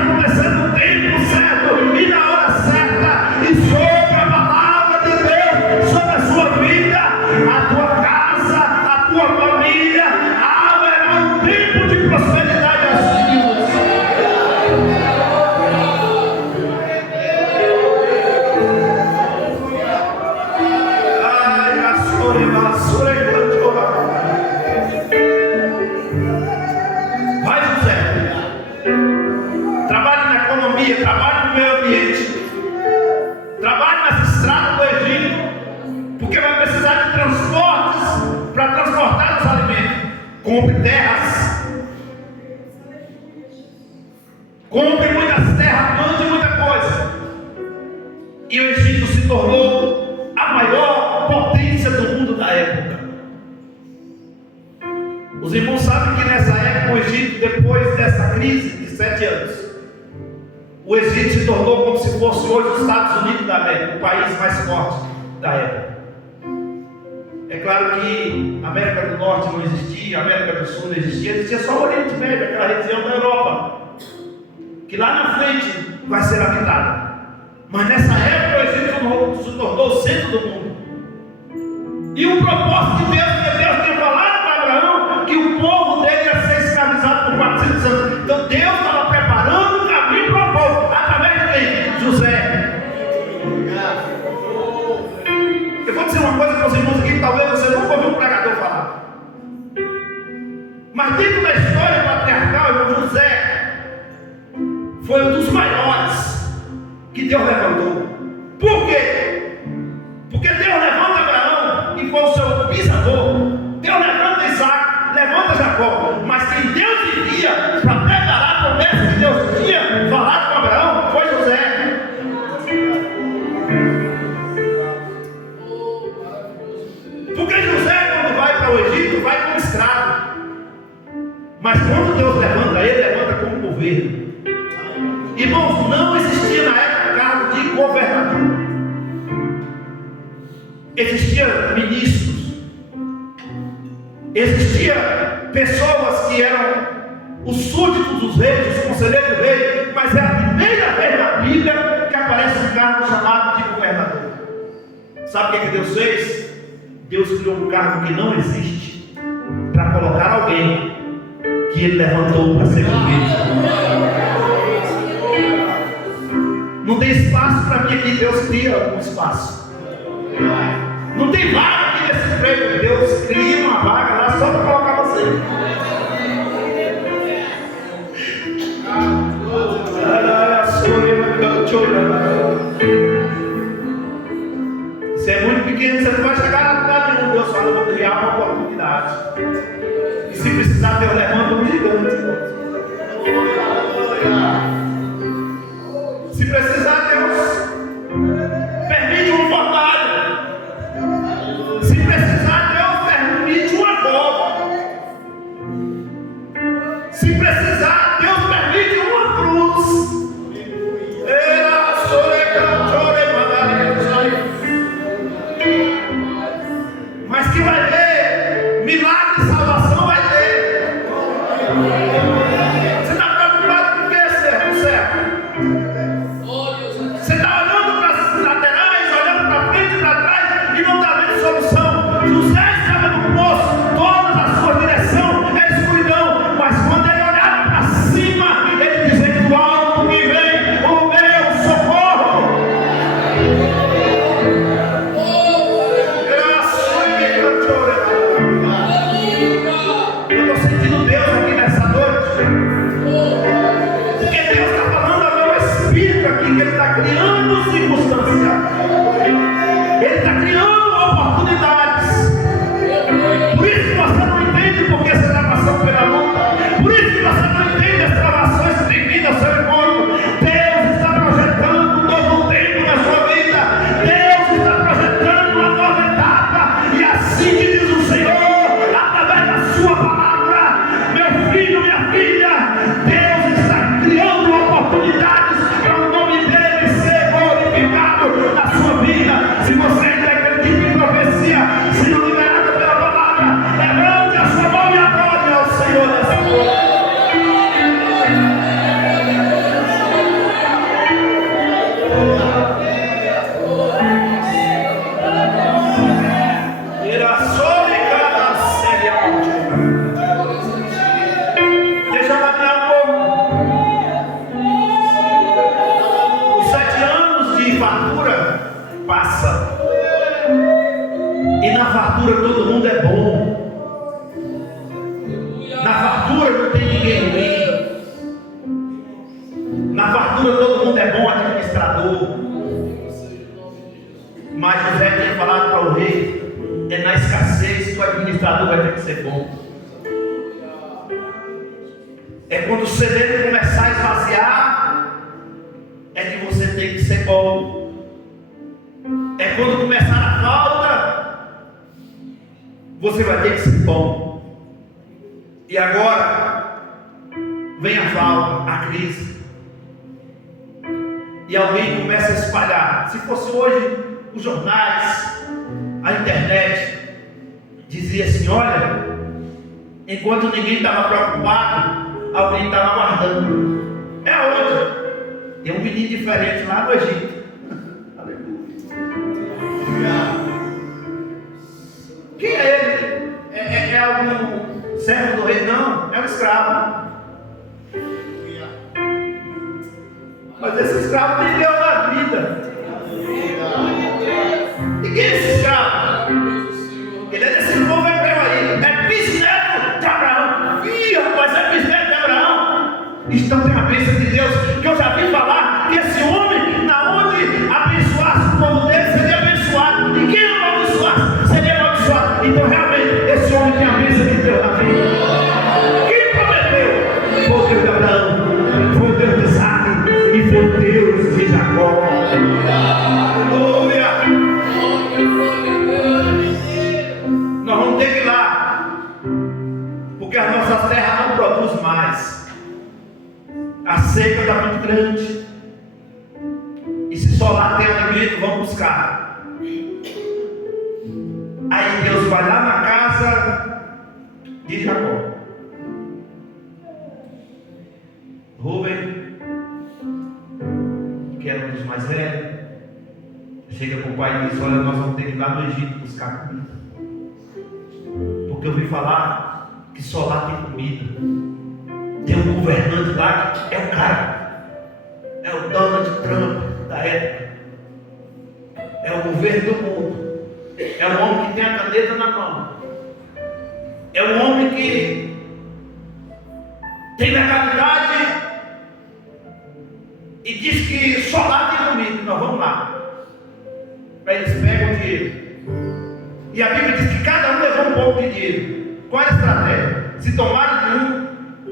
dia, trabalhe no meio ambiente, trabalhe nas estradas do Egito, porque vai precisar de transportes para transportar os alimentos. Compre terras, compre muitas terras, mande muita coisa. E o Egito se tornou a maior potência do mundo da época. Os irmãos sabem que nessa época o Egito, depois dessa crise de 7 anos, o Egito se tornou como se fosse hoje os Estados Unidos da América, o país mais forte da época. É claro que a América do Norte não existia, a América do Sul não existia, existia só o Oriente Médio, aquela região da Europa, que lá na frente vai ser habitada. Mas nessa época o Egito se tornou o centro do mundo. E o propósito de Deus, porque Deus tinha falado para Abraão que o povo dele ia ser escravizado por 400 anos. Então Deus estava preparando o caminho para o povo, através de quem? José. Eu vou dizer uma coisa para os irmãos aqui que talvez você nunca ouviu um pregador falar. Mas dentro da história patriarcal, irmão, José foi um dos maiores que Deus levantou. Por quê? Porque Deus levanta Abraão, que foi o seu bisavô. Deus levanta Isaac, levanta Jacó. Mas quem Deus envia para preparar a promessa que Deus tinha falado com Abraão foi José. Porque José, quando vai para o Egito, vai como escravo. Mas quando Deus levanta ele, levanta como governo. Irmãos, não existia na época cargo de governador. Existiam ministros. Existiam pessoas que eram os súditos dos reis, os conselheiros do rei. Mas é a primeira vez na Bíblia que aparece um cargo chamado de governador. Sabe o que Deus fez? Deus criou um cargo que não existe para colocar alguém que ele levantou para ser governo. Não tem espaço para mim aqui, Deus cria um espaço. Não tem vaga aqui nesse emprego, Deus cria uma vaga lá só para colocar você. Você é muito pequeno, você não vai chegar a lugar nenhum. Deus fala, eu vou criar uma oportunidade. E se precisar, Deus levanta um gigante. Se precisar, Deus permite um fornalho. Se precisar, Deus permite uma cova. Se precisar, Deus permite uma cruz. Mas que vai ter milagre e salvação, vai ter. Você está preocupado com o que, servo? Você está olhando para as laterais, olhando para frente e para trás e não está vendo solução. José estava no poço, todas as suas direções é escuridão, mas quando ele olhava para cima, ele dizia: do alto que vem o meu socorro. Eu estou sentindo Deus aqui nessa noite, porque Deus está falando ao meu espírito aqui que Ele está criando circunstâncias, Ele está criando oportunidades. Por isso que você não entende porque você está passando pela luta, por isso que você não entende as travações que tem vindo ao seu encontro. Deus está projetando um novo tempo na sua vida, Deus está projetando uma nova etapa, e assim que diz o Senhor, através da sua palavra, meu filho, minha filha, Deus está criando oportunidades para o nome dele ser glorificado na sua vida. Se você ainda acredita em profecia, sendo liberado pela palavra, levante a sua mão e adore ao Senhor nessa noite. Deixa eu caminhar um pouco. Os 7 anos de fartura passa. E na fartura todo mundo é bom. Na fartura não tem ninguém ruim. Na fartura todo mundo escassez que o administrador vai ter que ser bom. É quando o celeiro começar a esvaziar, é que você tem que ser bom. É quando começar a falta, você vai ter que ser bom. E agora vem a falta, a crise. E alguém começa a espalhar. Se fosse hoje, os jornais, a internet, dizia assim: olha, enquanto ninguém estava preocupado, alguém estava aguardando. É outra. Tem um menino diferente lá no Egito. Quem é ele? É algum servo do rei? Não, é um escravo. Mas esse escravo tem Deus na vida. E quem é esse escravo? Ele é desse povo hebreu aí. É bisneto de Abraão. Ih, rapaz, é bisneto de Abraão. Então tem a bênção de Deus, que eu já vi falar que esse homem, na onde abençoasse o povo dele, seria abençoado. E quem amaldiçoasse, seria amaldiçoado. Então realmente, esse homem tem a bênção de Deus na vida. Quem prometeu? Foi o Deus de Abraão, foi o Deus de Isaac, e foi o Deus de Jacó. Aleluia! Nós vamos ter que ir lá, porque as nossas terras não produzem mais. A seca está muito grande. E se só lá tem alimento, vamos buscar. Aí Deus vai lá na casa de Jacó. Rúben, que era um dos mais velhos, chega para o pai e diz: olha, nós vamos ter que ir lá no Egito buscar comida. Porque eu ouvi falar que só lá tem comida. Tem um governante lá que é o cara, é o Donald Trump da época, é o governo do mundo, é o homem que tem a caneta na mão, é o homem que tem legalidade e diz que só lá tem comida. Nós vamos lá. Aí eles pegam o dinheiro, e a Bíblia diz que cada um levou um pouco de dinheiro. Qual é a estratégia? Se tomarem de um,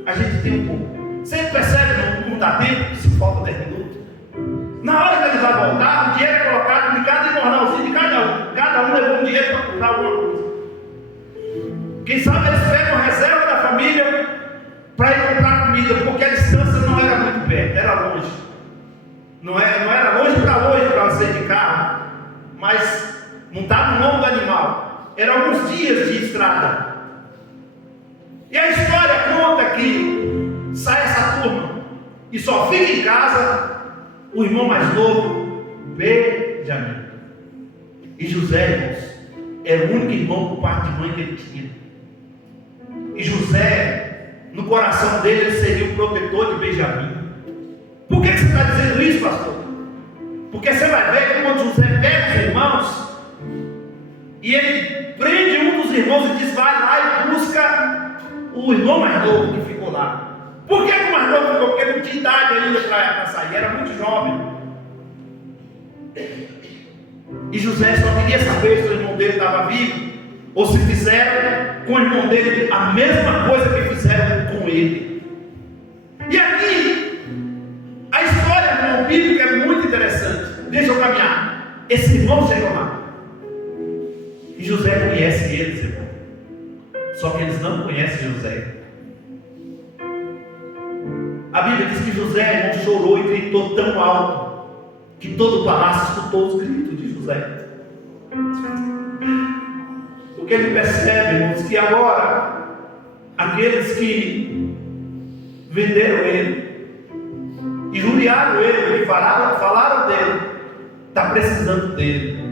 a gente tem um pouco. Você percebe como dá tempo? Se falta 10 minutos. Na hora que eles vão voltar, o dinheiro é colocado em cada jornalzinho de cada um. Cada um levou um dinheiro para comprar alguma coisa. Quem sabe eles pegam a reserva da família para ir comprar comida, porque a distância não era muito perto, era longe. Não era longe para você de carro, mas não estava no nome do animal. Eram alguns dias de estrada. E a história conta que sai essa turma e só fica em casa o irmão mais novo, Benjamim. E José, irmãos, era o único irmão por parte de mãe que ele tinha. E José, no coração dele, ele seria o protetor de Benjamim. Por que você está dizendo isso, pastor? Porque você vai ver que quando José pega os irmãos e ele prende um dos irmãos e diz: vai lá e busca o irmão mais novo que ficou lá. Por que o mais novo ficou? Porque não tinha idade ainda para sair, era muito jovem. E José só queria saber se o irmão dele estava vivo, ou se fizeram com o irmão dele a mesma coisa que fizeram com ele. E aqui, a história, irmão, bíblica é muito interessante. Deixa eu caminhar. Esse irmão chegou lá, e José conhece eles, irmão. Só que eles não conhecem José. A Bíblia diz que José, irmão, chorou e gritou tão alto que todo o palácio escutou os gritos de José. Porque ele percebe, irmãos, que agora aqueles que venderam ele, injuriaram ele, que falaram dele, está precisando dele.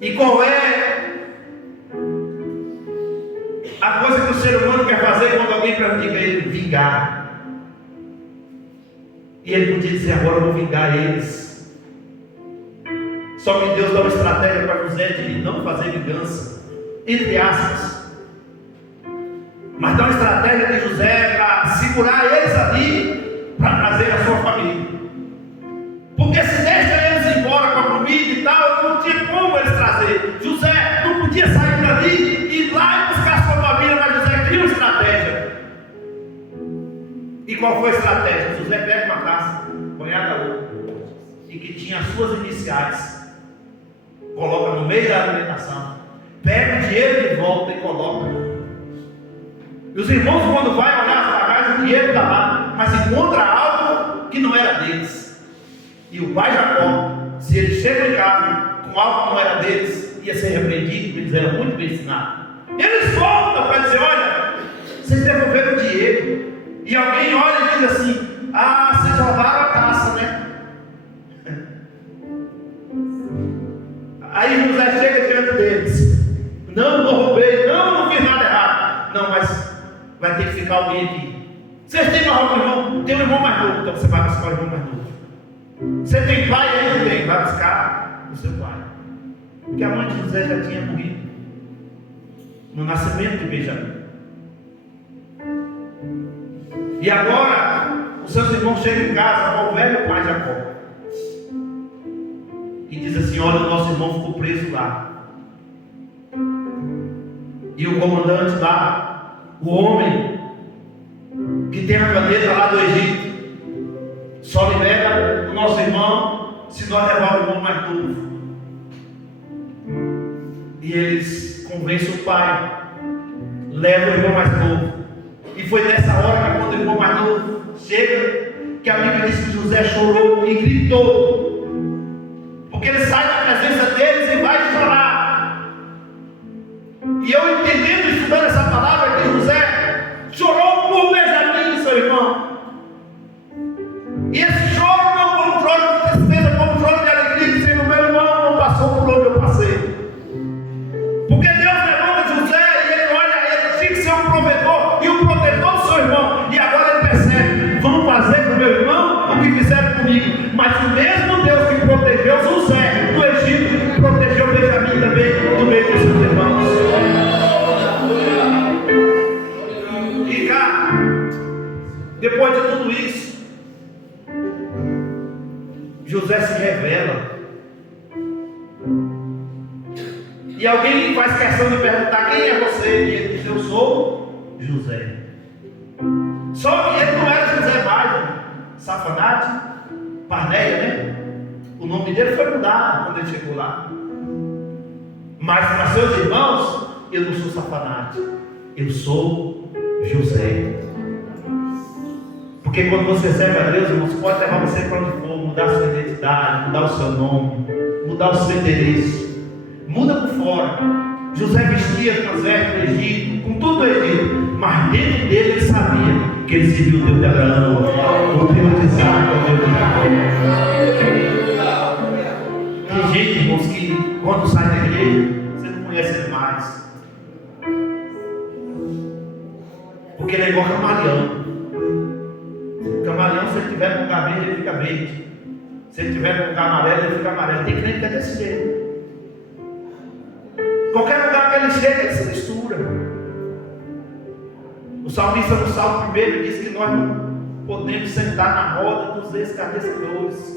E qual é a coisa que o ser humano quer fazer quando alguém prejudica ele? Vingar. E ele podia dizer: agora eu vou vingar eles. Só que Deus dá uma estratégia para José de não fazer vingança, entre aspas, mas dá uma estratégia de José para segurar eles ali, para trazer a sua família. Porque se deixa eles embora com a comida e tal, não tinha como eles trazer. José não E qual foi a estratégia? José pega uma taça, banhada a ouro, e que tinha as suas iniciais, coloca no meio da alimentação, pega o dinheiro de volta e coloca. E os irmãos, quando vai olhar as bagagens, o dinheiro está lá, mas encontra algo que não era deles. E o pai Jacó, se eles chegam em casa com algo que não era deles, ia ser repreendido, eles eram muito bem ensinados. Eles voltam para dizer: olha, vocês devolveram o dinheiro. E alguém olha e diz assim: ah, vocês roubaram a taça, né? Aí José chega diante deles: não roubei, não fiz nada errado. Não, mas vai ter que ficar alguém aqui. Vocês têm mais algum irmão? Tem um irmão mais novo, então você vai buscar o irmão mais novo. Você tem pai? Aí não tem, vai buscar o seu pai. Porque a mãe de José já tinha morrido no nascimento de Benjamim. E agora os seus irmãos chegam em casa ao velho pai Jacó e diz assim: olha, o nosso irmão ficou preso lá. E o comandante lá, o homem que tem a caneta lá do Egito, só libera o nosso irmão se nós levar o irmão mais novo. E eles convencem o pai, leva o irmão mais novo. E foi nessa hora que, quando o irmão mais novo chega, que a Bíblia diz que José chorou e gritou, porque ele sai da presença deles e vai chorar. E eu, entendendo, estudando essa palavra, que José chorou por Benjamim, seu irmão. E esse choro não foi um choro de tristeza, foi um choro de alegria, dizendo: meu irmão não passou por onde eu passei. Porque Deus levanta José e ele olha, ele tinha que ser um provedor e um protetor do seu irmão. E agora ele percebe: vão fazer com o meu irmão o que fizeram comigo. Mas o mesmo Deus que protegeu José do Egito, protegeu Benjamim também do meio dos seus irmãos. E cá, depois de tudo isso, José se revela. E alguém faz questão de perguntar: quem é você? E ele diz: eu sou José. Só que ele não era José mais, Safanate, Parneia, né? O nome dele foi mudado quando ele chegou lá. Mas para seus irmãos: eu não sou Safanate, eu sou José. Porque quando você serve a Deus, irmãos, pode levar você para onde for, mudar a sua identidade, mudar o seu nome, mudar o seu endereço. Muda por fora. José vestia com as vestes do Egito, com tudo do Egito, mas dentro dele ele sabia que ele serviu o Deus de Abraão, o Deus de Isaac, o Deus de Jacó. Tem gente, irmãos, que quando sai da igreja, você não conhece ele mais, porque ele é igual camaleão. Camaleão, se ele tiver com lugar verde, ele fica verde. Se ele tiver com lugar amarelo, ele fica amarelo. Tem crente que é desse jeito. Qualquer lugar que ele chega, ele se mistura. O salmista no Salmo 1 diz que nós não podemos sentar na roda dos escarnecedores.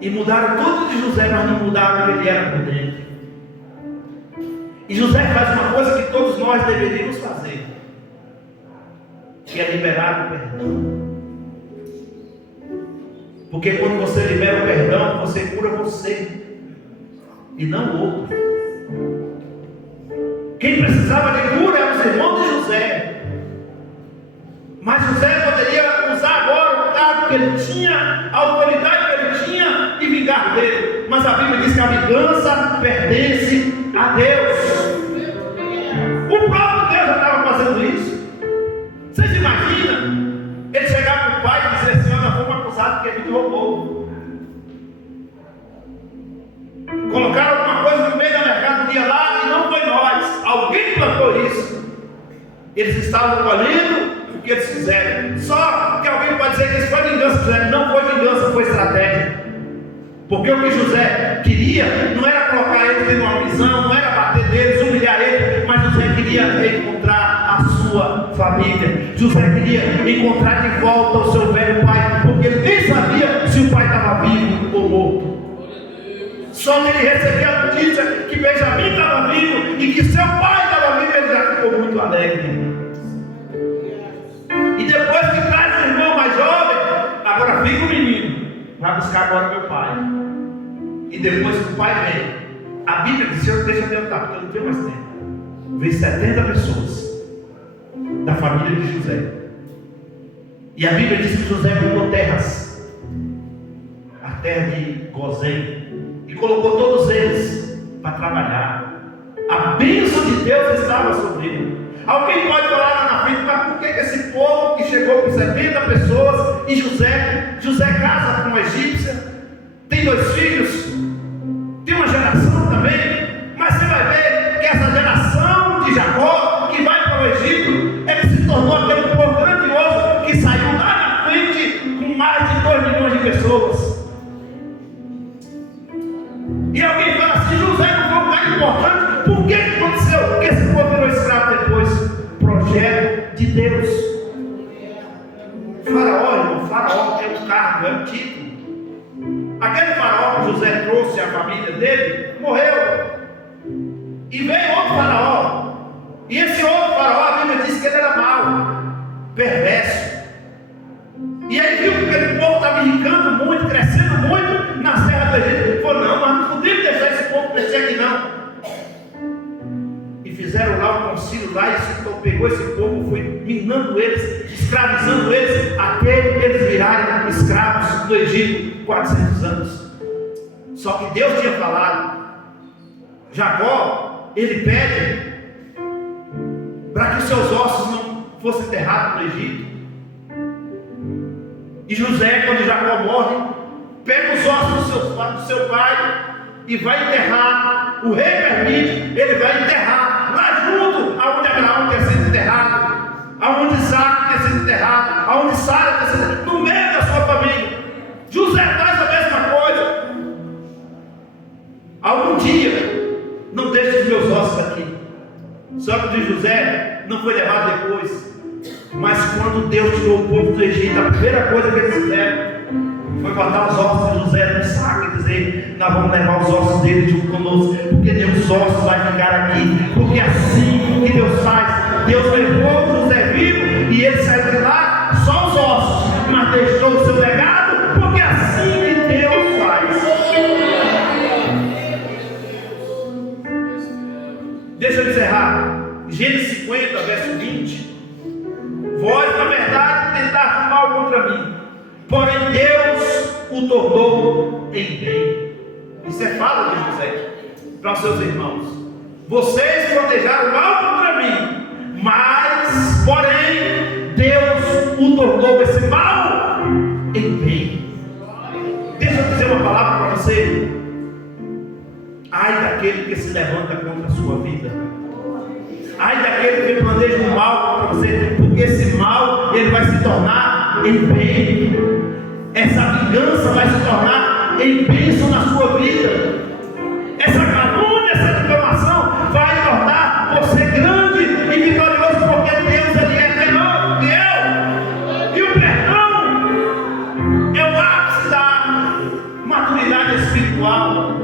E mudaram tudo de José, mas não mudaram o que ele era por dentro. E José faz uma coisa que todos nós deveríamos fazer, que é liberar o perdão. Porque quando você libera o perdão, você cura você e não o outro. Quem precisava de cura eram os irmãos de José. Mas José poderia usar agora o cargo que ele tinha, a autoridade que ele tinha e vingar dele. Mas a Bíblia diz que a vingança pertence a Deus. O próprio Deus já estava fazendo isso. Vocês imaginam ele chegar para o pai e dizer assim: nós fomos acusados que a gente roubou. Colocaram alguma coisa no meio da mercadoria lá e não foi nós. Alguém plantou isso. Eles estavam colhendo o que eles fizeram. Só que alguém pode dizer que isso foi vingança. Não foi vingança, foi estratégia. Porque o que José queria não era colocar eles em uma prisão, não era bater deles, humilhar eles, mas José queria reencontrar a sua família. José queria encontrar de volta o seu velho pai, porque ele nem sabia se o pai estava vivo ou morto. Só que ele recebeu a notícia que Benjamim estava vivo e que seu pai estava vivo, ele já ficou muito alegre. E depois que traz o irmão mais jovem, agora fica o menino, vai buscar agora meu pai. E depois que o pai vem, a Bíblia diz, Senhor, deixa eu tentar, porque eu não tenho mais tempo. Vem 70 pessoas da família de José. E a Bíblia diz que José comprou terras, a terra de Gozém, e colocou todos eles para trabalhar. A bênção de Deus estava sobre ele. Alguém pode falar lá na frente, mas por que esse povo que chegou com 70 pessoas e José casa com uma egípcia, tem 2 filhos, tem uma geração também, mas você vai ver que essa geração de Jacó que vai para o Egito, ele se tornou aquele povo grandioso que saiu lá na frente com mais de 2 milhões de pessoas. E alguém fala assim, José não foi um cara importante. Por que aconteceu? Porque esse povo virou escravo depois. Projeto de Deus. Faraó, irmão, Faraó é um cargo, é um título. Aquele faraó que José trouxe a família dele, morreu. E veio outro faraó. E esse outro faraó, a Bíblia diz que ele era mau, perverso. E aí viu que aquele povo estava enricando muito, crescendo muito nas terras do Egito. Ele falou, não, mas não podemos deixar esse povo crescer aqui não. E fizeram lá um concílio lá, e pegou esse povo, foi minando eles, escravizando eles, até eles virarem escravos do Egito, 400 anos. Só que Deus tinha falado, Jacó, ele pede para que os seus ossos não fossem enterrados no Egito. E José, quando Jacó morre, pega os ossos do seu pai e vai enterrar. O rei permite, ele vai enterrar lá junto, aonde Abraão tinha sido enterrado, aonde Isaac tinha sido enterrado, aonde Sara tinha sido enterrado, no meio da sua família. José faz a mesma coisa. Algum dia, não deixe os meus ossos aqui. Só que de José não foi levado depois. Mas quando Deus tirou o povo do Egito, a primeira coisa que eles fizeram foi botar os ossos de José no saco e dizer, nós vamos levar os ossos dele junto conosco, porque Deus ossos vai ficar aqui, porque é assim que Deus faz. Deus levou José vivo e ele saiu de lá, só os ossos, mas deixou o seu legado, porque é assim que Deus faz. Deixa eu encerrar. Gênesis 50, verso 20. Vós, na verdade, tentaste mal contra mim, porém Deus o tornou em bem. Isso é fala de José para os seus irmãos. Vocês planejaram mal contra mim, mas, porém, Deus o tornou esse mal em bem. Deixa eu dizer uma palavra para você. Ai daquele que se levanta contra a sua vida. Ai daquele que planeja um mal contra você, porque esse mal ele vai se tornar em bem. Essa vingança vai se tornar em bênção na sua vida. Essa calúnia, essa difamação vai tornar você grande e vitorioso, porque Deus ele é melhor que eu. E o perdão é o ápice da maturidade espiritual.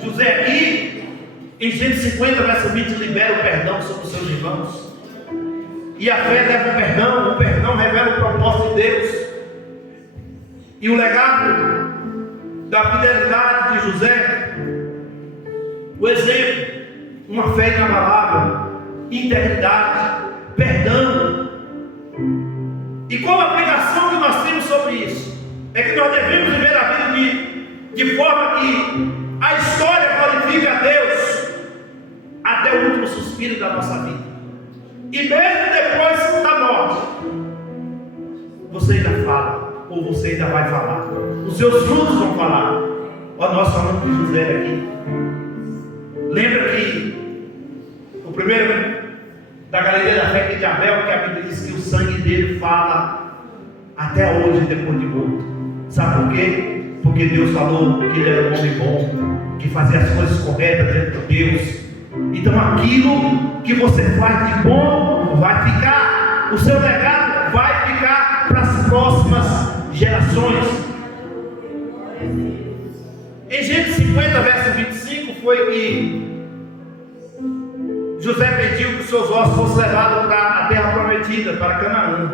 José aqui em Gênesis 50, verso 20, libera o perdão sobre os seus irmãos. E a fé leva o perdão revela o propósito de Deus. E o legado da fidelidade de José, o exemplo, uma fé inabalável, integridade, perdão. E qual a aplicação que nós temos sobre isso? É que nós devemos viver a vida de forma que a história glorifique a Deus até o último suspiro da nossa vida. E mesmo depois da morte, você ainda fala, ou você ainda vai falar. Os seus frutos vão falar. Ó, nós falamos de José aqui. Lembra que o primeiro da galeria da fé de Abel, que a Bíblia diz que o sangue dele fala até hoje, depois de morto. Sabe por quê? Porque Deus falou que ele era um homem bom, que fazia as coisas corretas diante de Deus. Então aquilo que você faz de bom vai ficar, o seu legado vai ficar para as próximas gerações. Em Gênesis 50, verso 25, foi que José pediu que seus ossos fossem levados para a terra prometida, para Canaã.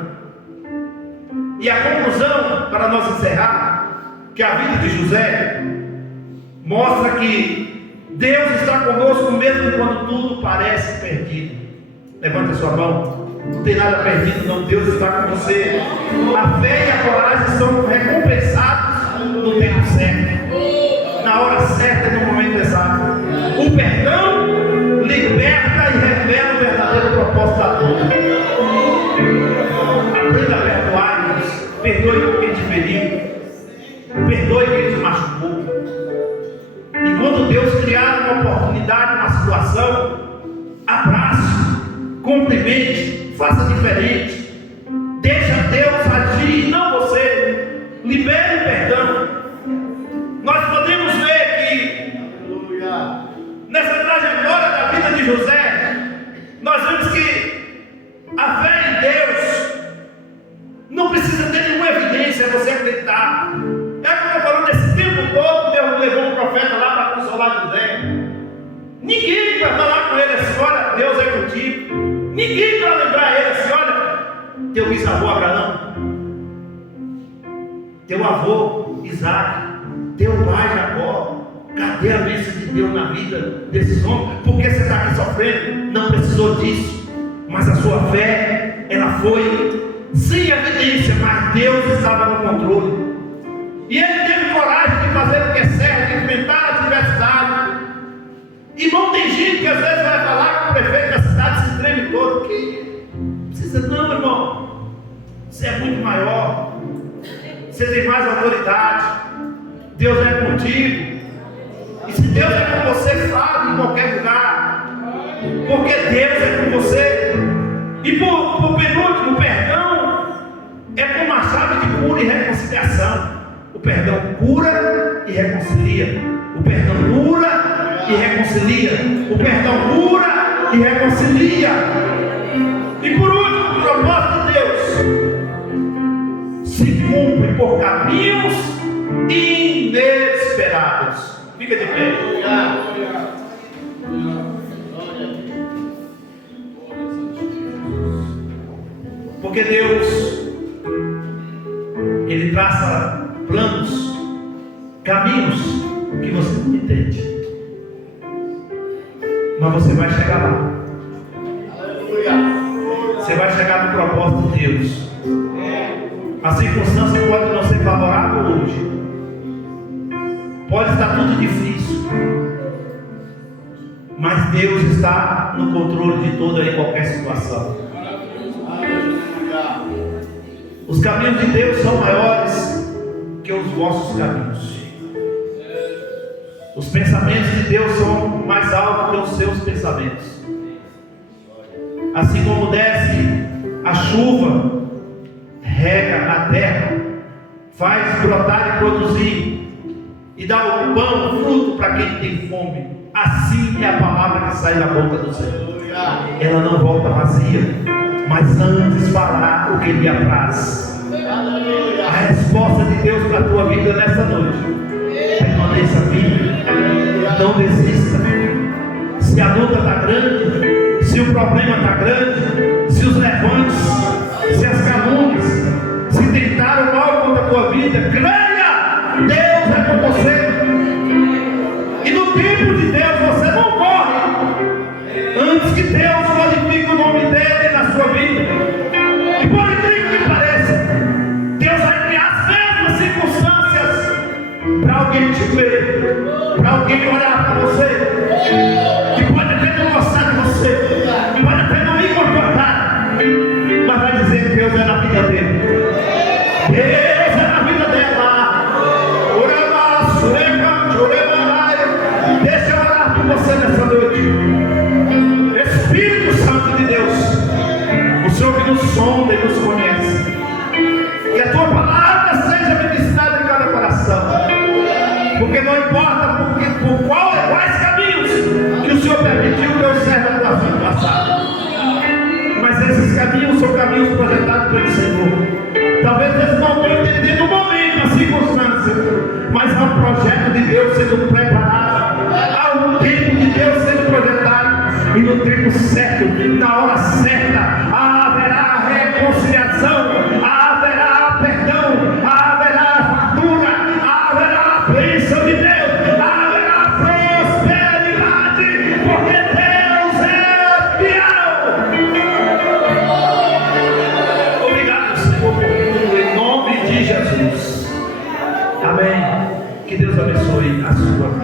E a conclusão, para nós encerrar, que a vida de José mostra que Deus está conosco mesmo quando tudo parece perdido. Levanta a sua mão. Não tem nada perdido, não. Deus está com você. A fé e a coragem são recompensados no tempo certo, na hora certa e no momento exato. O perdão liberta e revela o verdadeiro propósito da dor. Aprenda a perdoar-nos. Perdoe quem te feriu. Perdoe quem te machucou. E quando Deus criar uma oportunidade, uma situação, abrace, cumprimente, faça diferente. Deixa Deus agir e não você. Libere o perdão. Nós podemos ver que nessa trajetória da vida de José, nós vemos que a fé em Deus não precisa ter nenhuma evidência, é você acreditar. É como eu falando, nesse tempo todo, Deus levou um profeta lá para consolar José. Ninguém vai falar com ele assim: olha, Deus é contigo. Ninguém vai lembrar ele assim: olha, teu bisavô Abraão, teu avô Isaac, teu pai Jacó. Cadê a bênção de Deus na vida desses homens? Por que você está aqui sofrendo? Não precisou disso. Mas a sua fé, ela foi sem evidência, mas Deus estava no controle. E ele teve coragem de fazer o que é certo, de enfrentar a adversidade. Irmão, tem gente que às vezes vai falar com o prefeito da cidade, se treme todo, que precisa, não, irmão. Você é muito maior. Você tem mais autoridade. Deus é contigo. E se Deus é com você, fale em qualquer lugar. Porque Deus é com você. E por penúltimo, o perdão é como uma chave de cura e reconciliação. O perdão cura e reconcilia. O perdão cura e reconcilia. O perdão cura e reconcilia. E por último, o propósito de Deus se cumpre por caminhos inesperados. Fica de pé. Porque Deus, Ele traça planos, caminhos que você não entende. Mas você vai chegar lá. Você vai chegar no propósito de Deus. A circunstância pode não ser favorável hoje. Pode estar tudo difícil. Mas Deus está no controle de toda e qualquer situação. Os caminhos de Deus são maiores que os vossos caminhos. Os pensamentos de Deus são mais altos que os seus pensamentos. Assim como desce a chuva, rega a terra, faz brotar e produzir, e dá o pão, o fruto para quem tem fome. Assim é a palavra que sai da boca do Senhor. Ela não volta vazia, mas antes fará o que lhe apraz. A resposta de Deus para a tua vida nessa noite: permaneça firme, não desista. Se a luta está grande, se o problema está grande, se os levantes, se as calúnias, se tentaram mal contra a tua vida, creia, Deus é com você. E no tempo de Deus você não corre antes que Deus qualifique o nome dele na sua vida. E por incrível que pareça, Deus vai criar as mesmas circunstâncias para alguém te ver, para alguém olhar para você, que pode até não gostar de você, pode até não ir com a tua cara, mas vai dizer que Deus é na vida dele. Deus é na vida dela. Deixa eu orar por você nessa noite. Espírito Santo de Deus, o Senhor que nos sonda e nos conhece, que a tua palavra seja ministrada em cada coração, porque não importa por quais caminhos que o Senhor permitiu que eu serve a tua vida passada, mas esses caminhos são caminhos projetados pelo Senhor. Talvez eles não estão entendendo o momento, a circunstância, mas há um projeto de Deus sendo preparado, há um tempo de Deus sendo projetado, e e no tempo certo, na hora certa, haverá reconciliação, haverá perdão, haverá fartura, haverá bênção de Deus, haverá prosperidade, porque Deus é fiel. Obrigado, Senhor, por tudo, em nome de Jesus. Amém. Que Deus abençoe a sua vida.